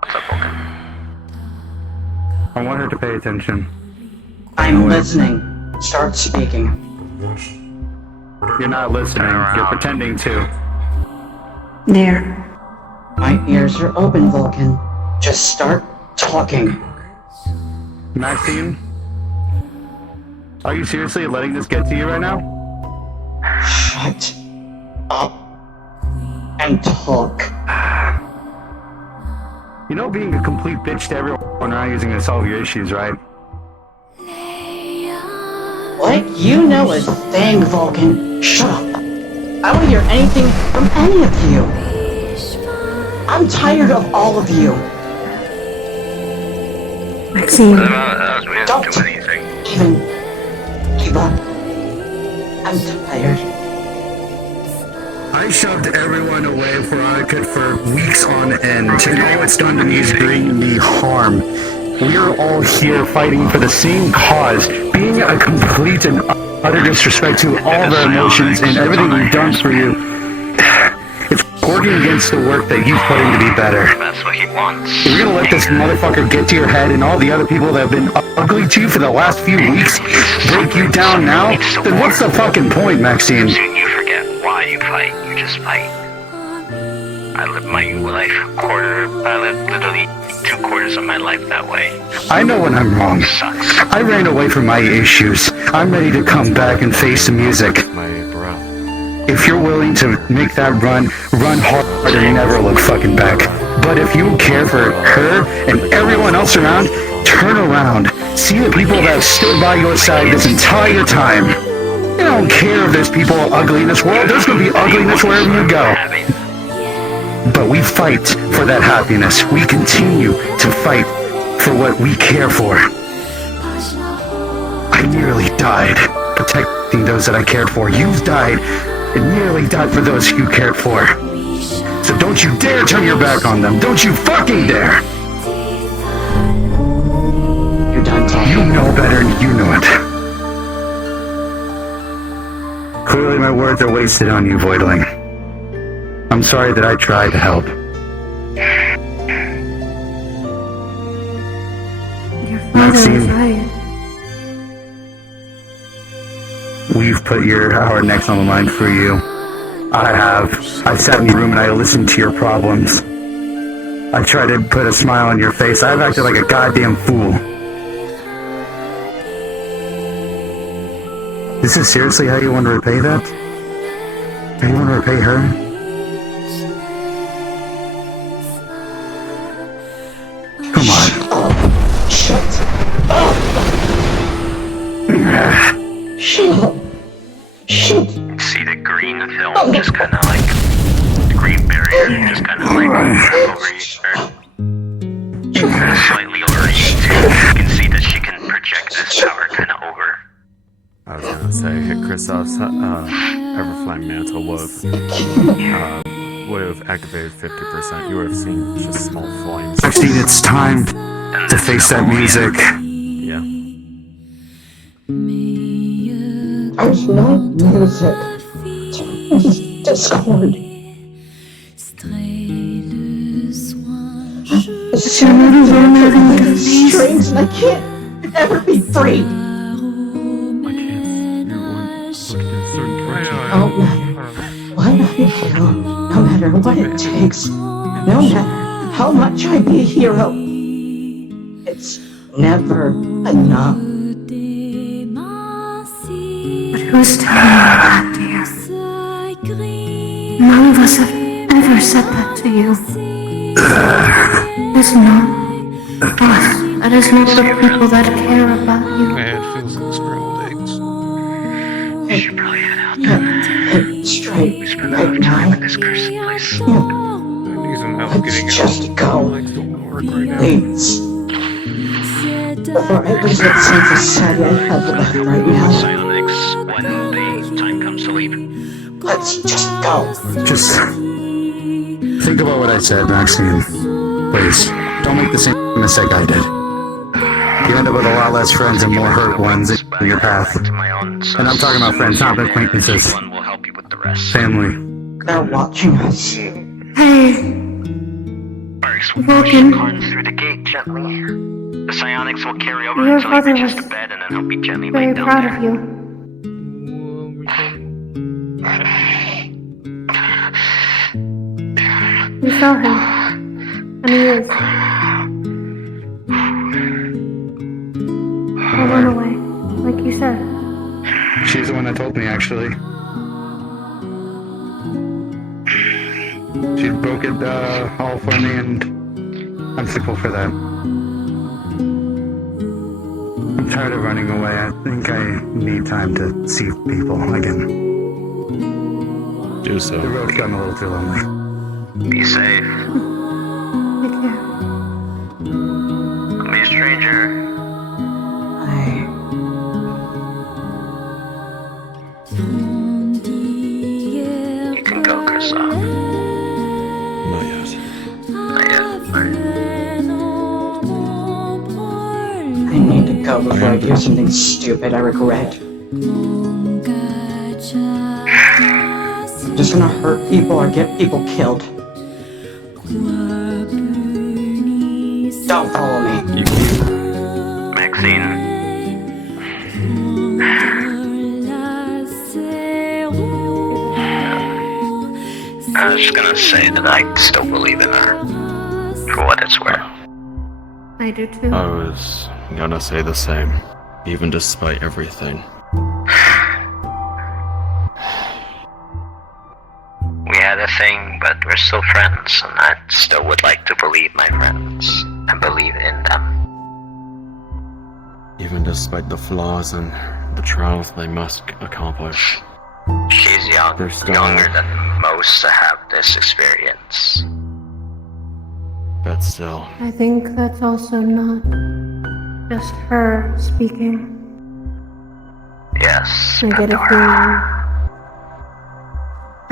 What's up, Vulcan? I want her to pay attention. I'm listening. Start speaking. You're not listening. You're pretending to. There. My ears are open, Vulcan. Just start talking. Maxine, Are you seriously letting this get to you right now? Shut up and talk. You know being a complete bitch to everyone around using to solve your issues, right? What? You know a thing, Vulcan. Shut up. I don't hear anything from any of you. I'm tired of all of you. Maxine. Don't even give up. I'm tired. I shoved everyone away for I could for weeks on end, and all it's done to me is bring me harm. We're all here fighting for the same cause, being a complete and utter disrespect to all of our emotions and everything we've done for you. It's working against the work that you've put in to be better. That's what he wants. If you're gonna let this motherfucker get to your head and all the other people that have been ugly to you for the last few weeks break you down now, then what's the fucking point, Maxine? Soon you forget why you fight. You just fight. I live my life I live literally 2/4 of my life that way. I know when I'm wrong. I ran away from my issues. I'm ready to come back and face the music. My breath. If you're willing to make that run hard and never look fucking back. But if you care for her and everyone else around, turn around. See the people that have stood by your side this entire time. I don't care if there's people ugly in this world. There's gonna be ugliness wherever you go. But we fight for that happiness. We continue to fight for what we care for. I nearly died protecting those that I cared for. You've died and nearly died for those you cared for. So don't you dare turn your back on them. Don't you fucking dare. You're done talking. You know better and you know it. Clearly my words are wasted on you, Voidling. I'm sorry that I tried to help. Your father was Maxine. right. We've put our necks on the line for you. I have. I sat in your room and I listened to your problems. I tried to put a smile on your face. I've acted like a goddamn fool. This is seriously how you want to repay that? How you want to repay her? Come on. Shut up. Shut up. Shut. See the green film just kind of like the green barrier just kind of like over you, slightly over you too. You can see that she can project this power kind of over. I was gonna say, Kristoff's Everflame Mantle would have activated 50%. You would have seen just small flames. Maxine, it's time to face that music. Yeah. There's no music. It's Discord. This is strings and I can't ever be free. No matter what I do, no matter what it takes, no matter how much I be a hero, it's never enough. But who's telling you that, dear? None of us have ever said that to you. It's not us. That is not the people that care about you. My head feels like scrambled eggs. You should probably head out. Get straight We spent a right lot of time now. in this cursed place. I need some help getting Let's out. just go. Legs don't wanna work right now. Please. Before I lose that sense of sanity I have left right now, Psionics when the time comes to leave. let's just go. Just think about what I said, Maxine. Please, don't make the same mistake I did. You end up with a lot less friends and more hurt ones in your path. And I'm talking about friends, not acquaintances. One will help you with the rest. Family. They're watching us. Hey, Barks will push Vulcan. Karn through the gate gently. The psionics will carry over Your until he father reaches was the bed and then he'll be gently very laid down proud there. of you. You saw him, and he is. I went away, like you said. She's the one that told me, actually. She broke it all for me, and I'm thankful for that. I'm tired of running away. I think I need time to see people again. Do so. The road got a little too lonely. Be safe. Take care. Don't be a stranger. You can go, Kristoff. Not yet. Not yet. I need to go before I do something stupid I regret. I'm just gonna hurt people or get people killed. Don't follow me. Maxine. I was just gonna say that I still believe in her. For what it's worth. I do too. I was gonna say the same, even despite everything. We had a thing, but we're still friends, and I still would like to believe my friends and believe in them. Even despite the flaws and the trials they must accomplish. She's young, They're still younger than most to have this experience. But still, I think that's also not just her speaking. Yes, I get a feeling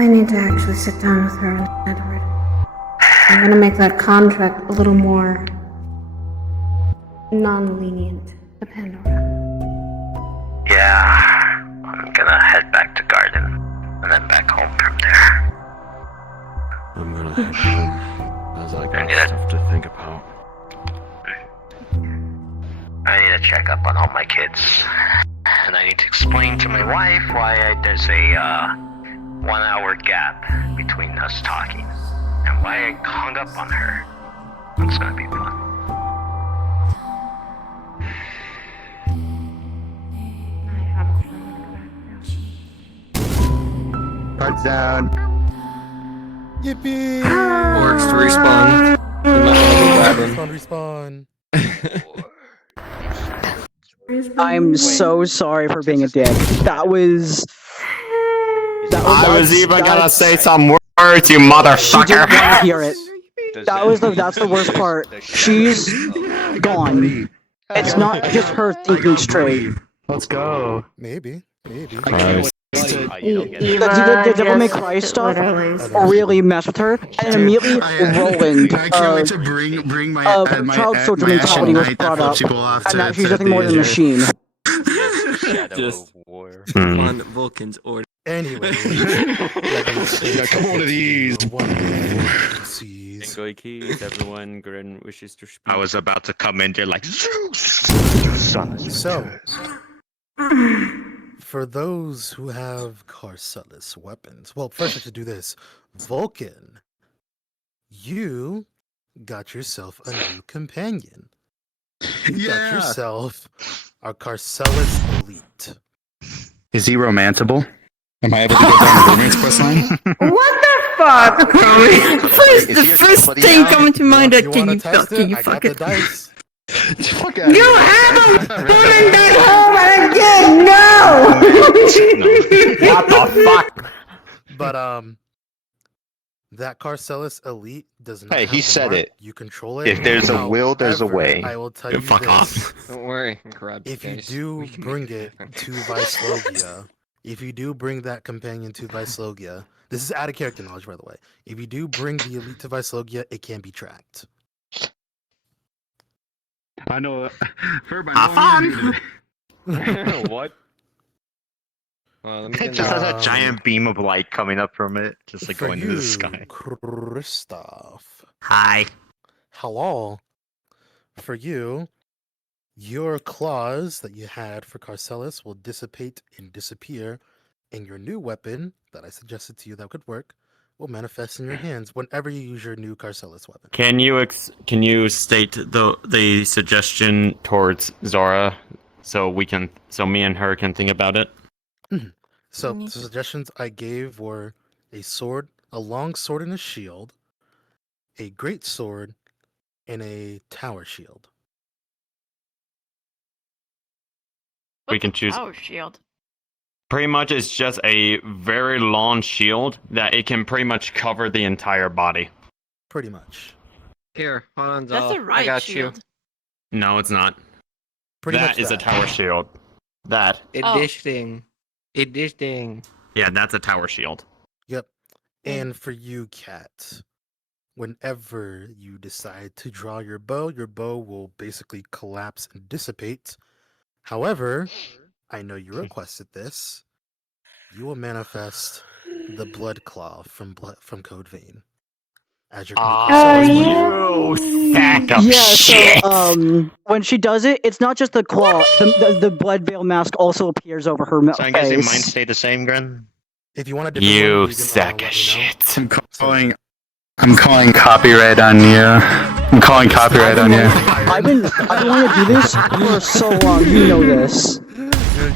I need to actually sit down with her and Edward. I'm gonna make that contract a little more non-lenient to Pandora. Yeah, I'm gonna head back to Garden, and then back home from there. I'm gonna head home, as I got stuff to think about. I need to check up on all my kids, and I need to explain to my wife why there's a 1 hour gap between us talking, and why I hung up on her. It's gonna be fun. Touchdown. Yippee! Orcs to respawn. Respawn. I'm so sorry for being a dick. That was. I was even gonna say some words, you She motherfucker. didn't want to hear it. That's the worst part. She's gone. It's not just her thinking straight. Let's go. Maybe. The Devil May Cry stuff really messed with her, and immediately Roland, I can't wait to bring my child soldier mentality was brought up, and that she's nothing more than a machine. Just Hmm. on Vulcan's order. Anyway. Yeah, come on to these. Enjoy keys, everyone. Grin wishes to speak. I was about to come in there like Zeus. So, for those who have Carcellus weapons, well, first I should do this. Vulcan, you got yourself a new companion. You got yourself a Carcellus Elite. Is he romanceable? Am I able to get down the romance quest line? What the fuck? The first thing coming to mind that can you test it? I got fuck the it? dice. You haven't put in that home again, no! What the fuck? But that Carcellus Elite does not. Hey, have he the said mark. it. You control it. If there's a will, there's a However, way. I will tell you Fuck this. off. Don't worry, grab If you guys. do bring it to Vislogia, if you do bring that companion to Vislogia, this is out of character knowledge, by the way. If you do bring the Elite to Vislogia, it can be tracked. I know. Herb, Have fun. What? Let me It just has a giant beam of light coming up from it, just like For going you, into the sky. Kristoff. Hi. Hello. For you, your claws that you had for Carcellus will dissipate and disappear, and your new weapon that I suggested to you that could work will manifest in your hands whenever you use your new Carcellus weapon. Can you state the suggestion towards Zora so me and her can think about it? So the suggestions I gave were a sword, a long sword and a shield, a great sword, and a tower shield. We can choose. Oh, shield. Pretty much, it's just a very long shield that it can pretty much cover the entire body. Pretty much. Here, hold on, That's Zal. a right I got shield. No, it's not. Pretty That much is that. a tower shield. That. you. Oh. Dish thing. It dish thing. Yeah, that's a tower shield. Yep. And for you, Cat, whenever you decide to draw your bow will basically collapse and dissipate. However, I know you requested this. You will manifest the blood claw from Code Vein as your You sack of shit! So, when she does it, it's not just the claw. The blood veil mask also appears over her So I'm guessing face. mine stay the same, Gren? If you want a different one, You you can, sack let of me know. shit. I'm calling copyright on you. I'm calling copyright on you. I've been wanting to do this for so long. You know this.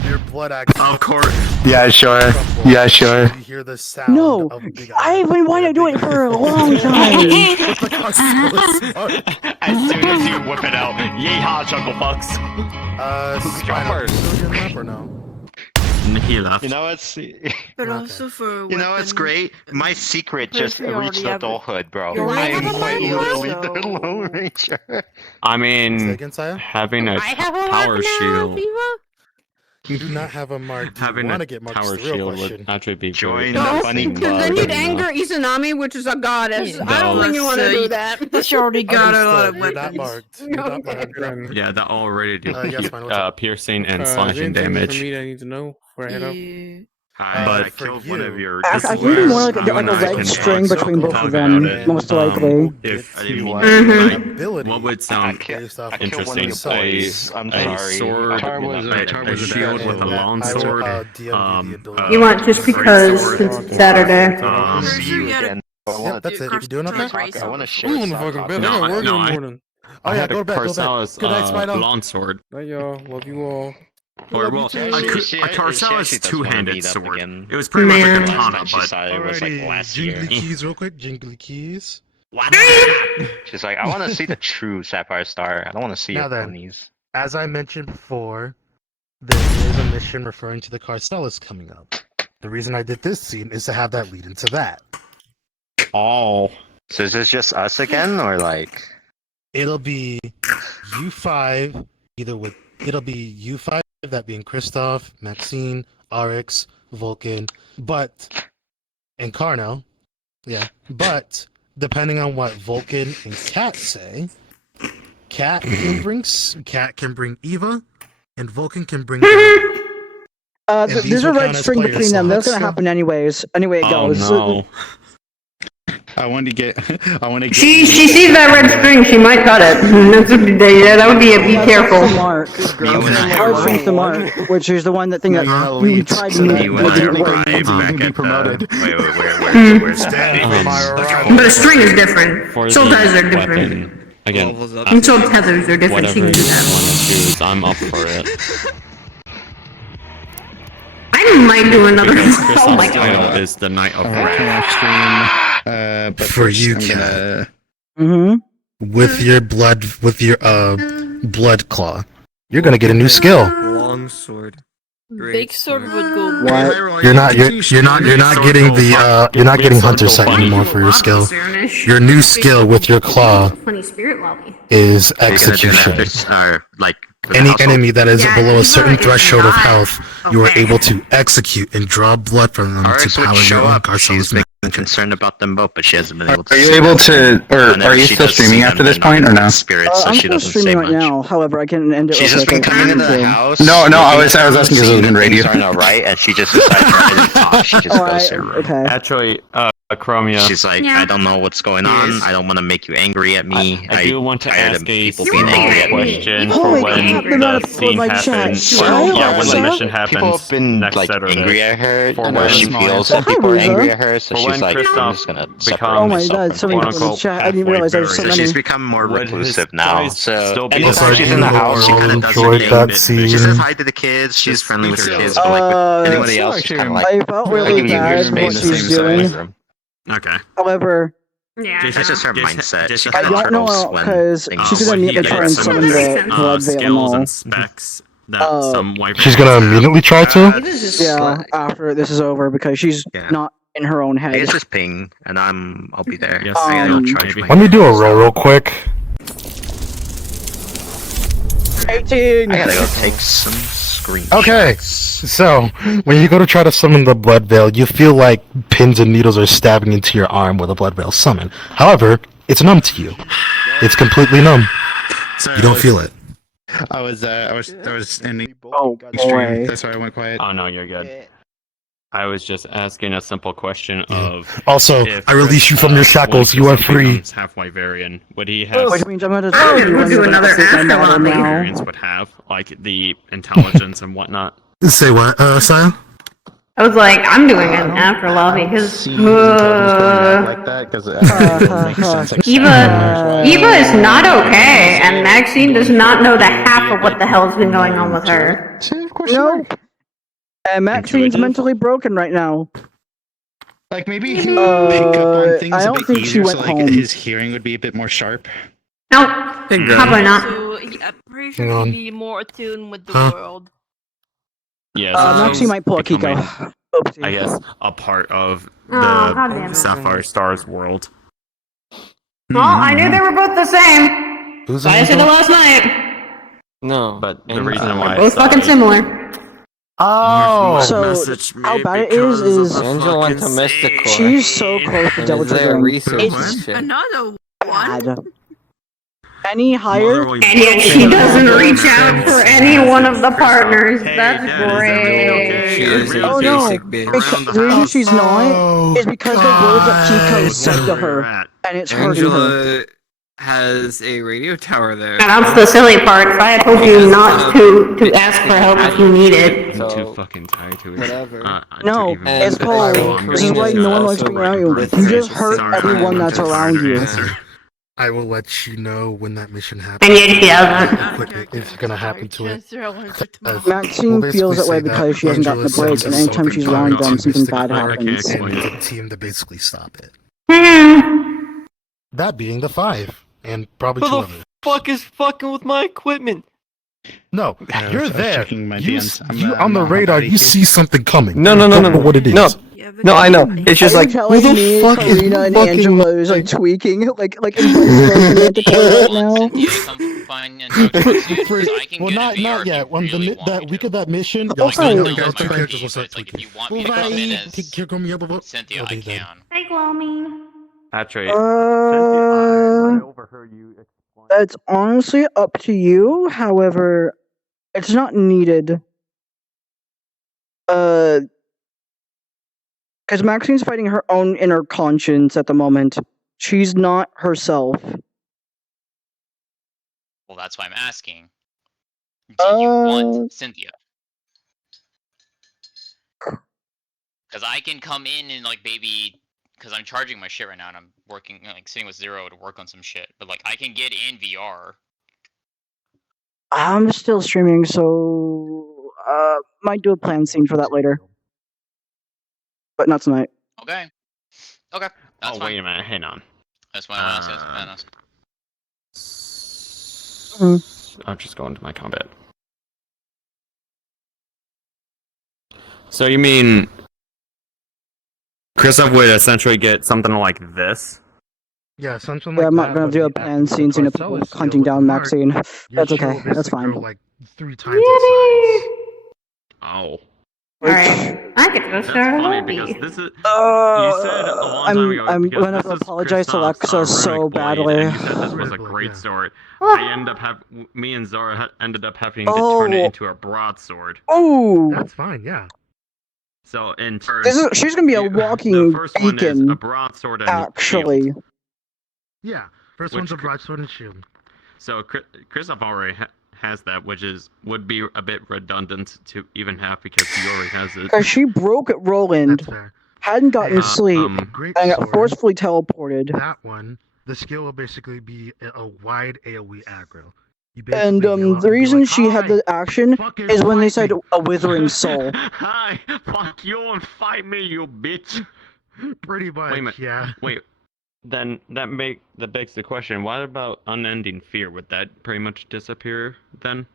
Your blood actually. Of course. Yeah, sure. Yeah, sure. You hear the sound No, of big I've been wanting to do it for a long time. As soon as you whip it out, yeehaw, Chuckle Bucks. Spino, you still getting up or no? He left. You know what's But also for you know what's great? My secret But just if you already reached have it- adulthood, bro. you already I have am a quite manual, literally so- the Lone Ranger. I Say mean, again, Saya? having a I have a tower weapon now, shield. Viva? You do not have a mark. Do you Having want to a get marked? Is tower the real shield question. would actually be Join very the No, funny because then club. you'd anger Izanami, which is a goddess. Yeah. I don't think you want to do that. But you already got a lot of Understood. You're not weapons. marked. You're not marked. Yeah, that already do yes, fine, what's up? piercing and Is there slashing anything damage. for me that I need to know before I head out? Yeah. But I killed one of your. I think it'd be more like a red string between both of them, most likely. If what would sound interesting? I'm A sorry. sword, a shield with a long sword. You want just because it's Saturday. See you again. Yep, that's it. You doing okay? I want to share. I'm in the fucking bed. I got work in the morning. Oh I yeah, had go a to bed. Go to bed. Corsalis Good night, Spino. longsword. Bye, y'all. Love you all. Or well, a Corsalis two-handed sword. It was pretty Man. much a katana, but It was like last year. Jingly keys, real quick. Jingly keys. She's like, I want to see the true Sapphire Star. I don't want to see Now your then. ponies. As I mentioned before, there is a mission referring to the Carcelis coming up. The reason I did this scene is to have that lead into that. oh, So is this just us again, or like? It'll be U5, it'll be U5, that being Kristoff, Maxine, RX, Vulcan, and Carno. Yeah, but depending on what Vulcan and Cat say, Cat can bring Eva, and Vulcan can bring. And these There's a will red count as string player between them. That's slots. gonna happen anyways. Anyway it oh goes. no. I want to get. She sees that red string, she might cut it. That would be a be careful. Mark. Red string's the mark, which is the one that thing that you tried to move. You and I didn't are work. back at promoted. where's But a string is different. for Soul the ties are different. weapon. Again, And soul tethers are different. She whatever can you do that. want to choose, I'm up for it. I might do another. Because Oh my Kristoff's god. title is the Knight of Can Wrath. I stream? But For first you, I'm gonna. Mm-hmm. with your blood claw, you're gonna get a new skill. Long sword. Big sword would go. What? You're not getting you're not getting hunter sight anymore for your skill. Your new skill with your claw Funny spirit lobby. is execution. Like Any enemy that is Yeah, below a Eva certain is threshold of not health, you are okay. able to execute and draw blood from them to RX would power your show own up. She's Carcelis. been concerned about them both, but she hasn't been able to. Are you see able them. to, or Whenever are you she still does see streaming them, after this then point, or no? Spirits, so I'm she still doesn't say streaming right much. now. However, I can end it. She's real just been quick if I coming into need the to. house. No, I was looking asking because it was seeing in that radio. things aren't alright, and she just decides to talk. She just goes to her room. Okay. Actually, Chromia. She's like, Yeah. I don't know what's going on. I don't want to make you angry at me. I do want to tired ask of a people You being wanna angry get at me. me. You for Holy when crap, they're not the a scene my chat. happens. Hi, Yeah, when the Alexa. mission happens. People have been next like Saturday. angry at her, For or when she feels that Hi, people are Riza. angry at her, so For she's when like, I'm Kristoff just gonna becomes- separate Oh my myself god, from so many quote, people in the unquote, chat. I didn't realize there was so So many. she's become more Would his reclusive now. ties So still be anytime the she's same? in the house, she kind of does Enjoyed the that thing. scene. She says hi to the kids. She's friendly with the kids, but like with anybody else, she's kind of like, I felt I really give you your bad for space what in she's the same doing. room. Okay. However, Yeah. That's just her mindset. She I kind of don't know turtles when because things she's gonna immediately try and gets summon some the blood veil skills null. and specs that some white She's gonna immediately try to? Yeah, after this is over because she's Yeah. not in her own I head. guess just ping, and I'll be there. Yes, I gotta Um, charge maybe. my Let me do a roll real quick. 18. I gotta go take some screenshots. Okay, so when you go to try to summon the blood veil, you feel like pins and needles are stabbing into your arm with a blood veil summon. However, it's numb to you. It's completely numb. Sorry, You don't feel it. I was in the Oh stream. boy. That's why I went quiet. Oh no, you're good. I was just asking a simple question of. Also, if I release you from your shackles. You are free. Half Wyverian. Would he have? Which means I'm gonna I'm tell gonna you go when do you're gonna another update my model afterlife. now. Wyverians would have like the intelligence and whatnot. Say what, Sion? I was like, I'm doing an after lobby because like that because Eva is not okay, and Maxine does not know the half of what the hell's been going on with her. Of course, No. And Maxine's Intuitive? mentally broken right now. like maybe he would pick up on things I a don't bit think she easier, went so like home. his hearing would be a bit more sharp. No, probably not. So, yeah, I'm pretty Hang sure on. he'd be more attuned with the Huh? world. Yeah. Maxine might pull a becoming, Kiko. Oopsie. I guess a part of Oh, goddamn the it. Sapphire Stars world. Well, I knew they were both the same. Who's I said it last night. No. But the reason why I Both fucking said- similar. Oh! So how bad it is Angel went to Mysticore. she's so close to and double is there triggering. research and It's shit. Another bad. Any higher? And yet she doesn't reach out for any one of the partners. That's great. She is a Oh no! basic bitch. Because the reason she's not is because the words that Kiko said to her, and it's hurting her. Angela has a radio tower there. And that's the silly part. If I had told you not to ask for help if you need it. I'm too fucking tired to Whatever. No, even- it's called. This is why no one likes being around you. You just hurt everyone that's around you. I will let you know when that mission And happens. yet she hasn't. It's gonna happen to it. Maxine We'll feels that way basically say because she hasn't gotten a Angela break, sends and a anytime sulking she's around comment them, to something Mystic bad Clara happens. and the team to basically stop it. Hmm. That being the 5, and probably 2 Who the others. fuck is fucking with my equipment? No, I you're was there. checking my You, DMs. you on the radar, you see something coming. No, no, no, You no, don't know no. what it is. No, no, I know. It's just Are you like, telling who the me fuck is Karina and fucking... Angela is like tweaking, like in right now? Well, not yet. When that week of that mission, Oh, sorry. you guys, 2 characters will start tweaking. Take care of me up above. Cynthia, I can. Hey, Glomine. Patrick. That's honestly up to you. However, it's not needed. Because Maxine's fighting her own inner conscience at the moment. She's not herself. Well, that's why I'm asking. Do you want Cynthia? Because I can come in and like maybe, because I'm charging my shit right now and I'm working, like sitting with Zero to work on some shit. But like I can get in VR. I'm still streaming, so might do a plan scene for that later, but not tonight. Okay. Okay. That's fine. Wait a minute. Hang on. That's why I want to ask. I'm just going to my combat. So you mean Kristoff would essentially get something like this? Yeah, something Yeah, like I'm not that, gonna but do a the plan scene of people Marcellus deal hunting with down Mark, Maxine. your That's show okay. will That's basically fine. grow, like 3 times its size. Oh. Alright, I could go start a lobby. Because this is. You said a long time ago. I'm because gonna this is apologize to Kristoff's, Lexa so runic blade, badly. And you said this was a great sword. I end up me and Zara ended up having to turn it into a broadsword. Oh, That's fine, yeah. So in turn, She's gonna be a walking the first one is beacon. a broadsword and Actually. shield. Yeah, first one's a broadsword and shield. So Kristoff already has that, which would be a bit redundant to even have because he already has it. Because she broke at Roland, hadn't gotten sleep, and got forcefully teleported. That one, the skill will basically be a wide AoE aggro. And the reason she had the action is when they said a withering soul. Hi, fuck you and fight me, you bitch. Pretty much, Wait a minute. yeah. Wait, then that begs the question: what about unending fear? Would that pretty much disappear then?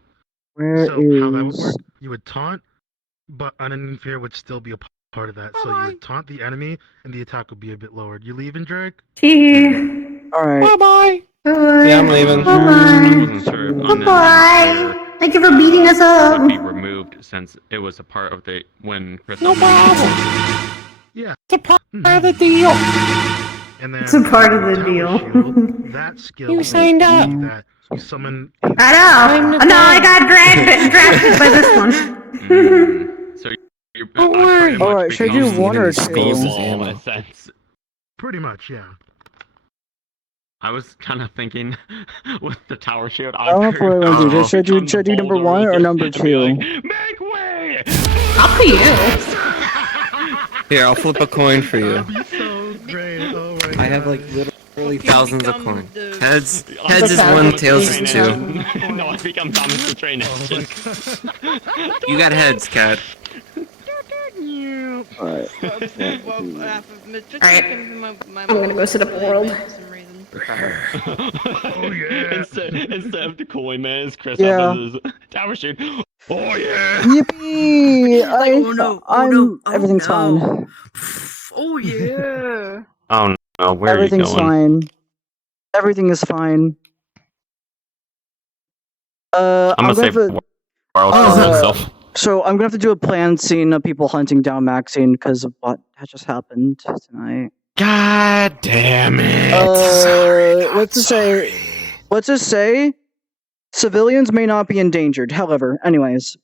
How that would work? You would taunt, but unending fear would still be a part of that. So you would taunt the enemy, and the attack would be a bit lowered. You leaving, Drake? Alright. Bye-bye. Yeah, I'm leaving. Bye-bye. Thank you for beating us up. Would be removed since it was a part of the when Chris. No problem. Yeah. It's a part of the deal. And then It's a part of the deal. That skill. You signed up. That you summon. I know. No, I got drafted by this one. So you're Alright, should I do one or two? in a sense. Pretty much, yeah. I was kind of thinking with the tower shield. I don't know if what I want to do. Should I do number 1 or number 2? Make way! Up to you. Here, I'll flip a coin for you. That'd be so great. Oh my God. I have like literally thousands of coins. Heads is 1, tails is 2. No, I become Thomas the Train Engine. You got heads, Cat. Alright. I'm gonna go sit up a world. Oh yeah. Instead of the coin man, it's Chris Yeah. Evans' tower shield. Oh yeah! Yippee! Everything's fine. Oh yeah. Oh no, where Everything's are you going? fine. Everything is fine. I'm gonna save have the world for myself. So I'm gonna have to do a planned scene of people hunting down Maxine because of what had just happened tonight. God damn it! Let's just say civilians may not be endangered. However, anyways.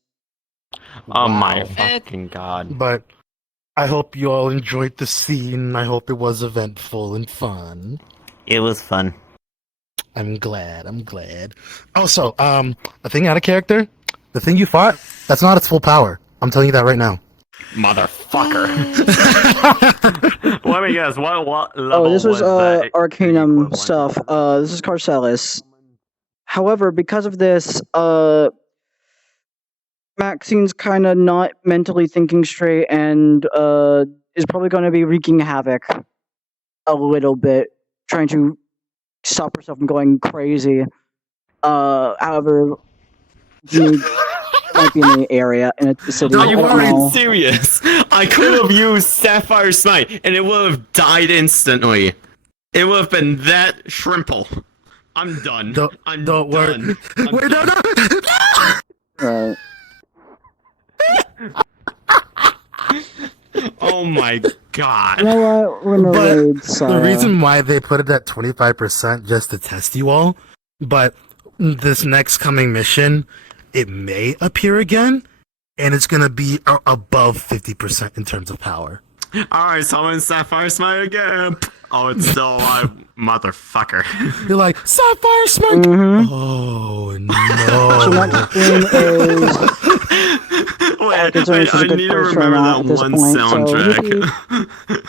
Oh my fucking god. But I hope you all enjoyed the scene. I hope it was eventful and fun. It was fun. I'm glad. Also, a thing out of character. The thing you fought, that's not its full power. I'm telling you that right now. Motherfucker. Let me guess, what level Oh, this was that Arcanum stuff. This is Carcelis. However, because of this, Maxine's kind of not mentally thinking straight and is probably going to be wreaking havoc a little bit, trying to stop herself from going crazy. However, might be in the area in the city. Are you fucking serious? I could have used Sapphire Smite and it would have died instantly. It would have been that shrimple. I'm done. Don't worry. Wait, no. Right. Oh my god. You know what? We're gonna raid, The reason why they put it at 25% just to test you all, but this next coming mission, it may appear again, and it's gonna be above 50% in terms of power. Alright, so I'm in Sapphire Smite again. Oh, it's still alive, motherfucker. You're like, Sapphire Smite! Mm-hmm. Oh, So no. Maxine is... Wait, considering she's a good I need to person remember at that this one point, so soundtrack.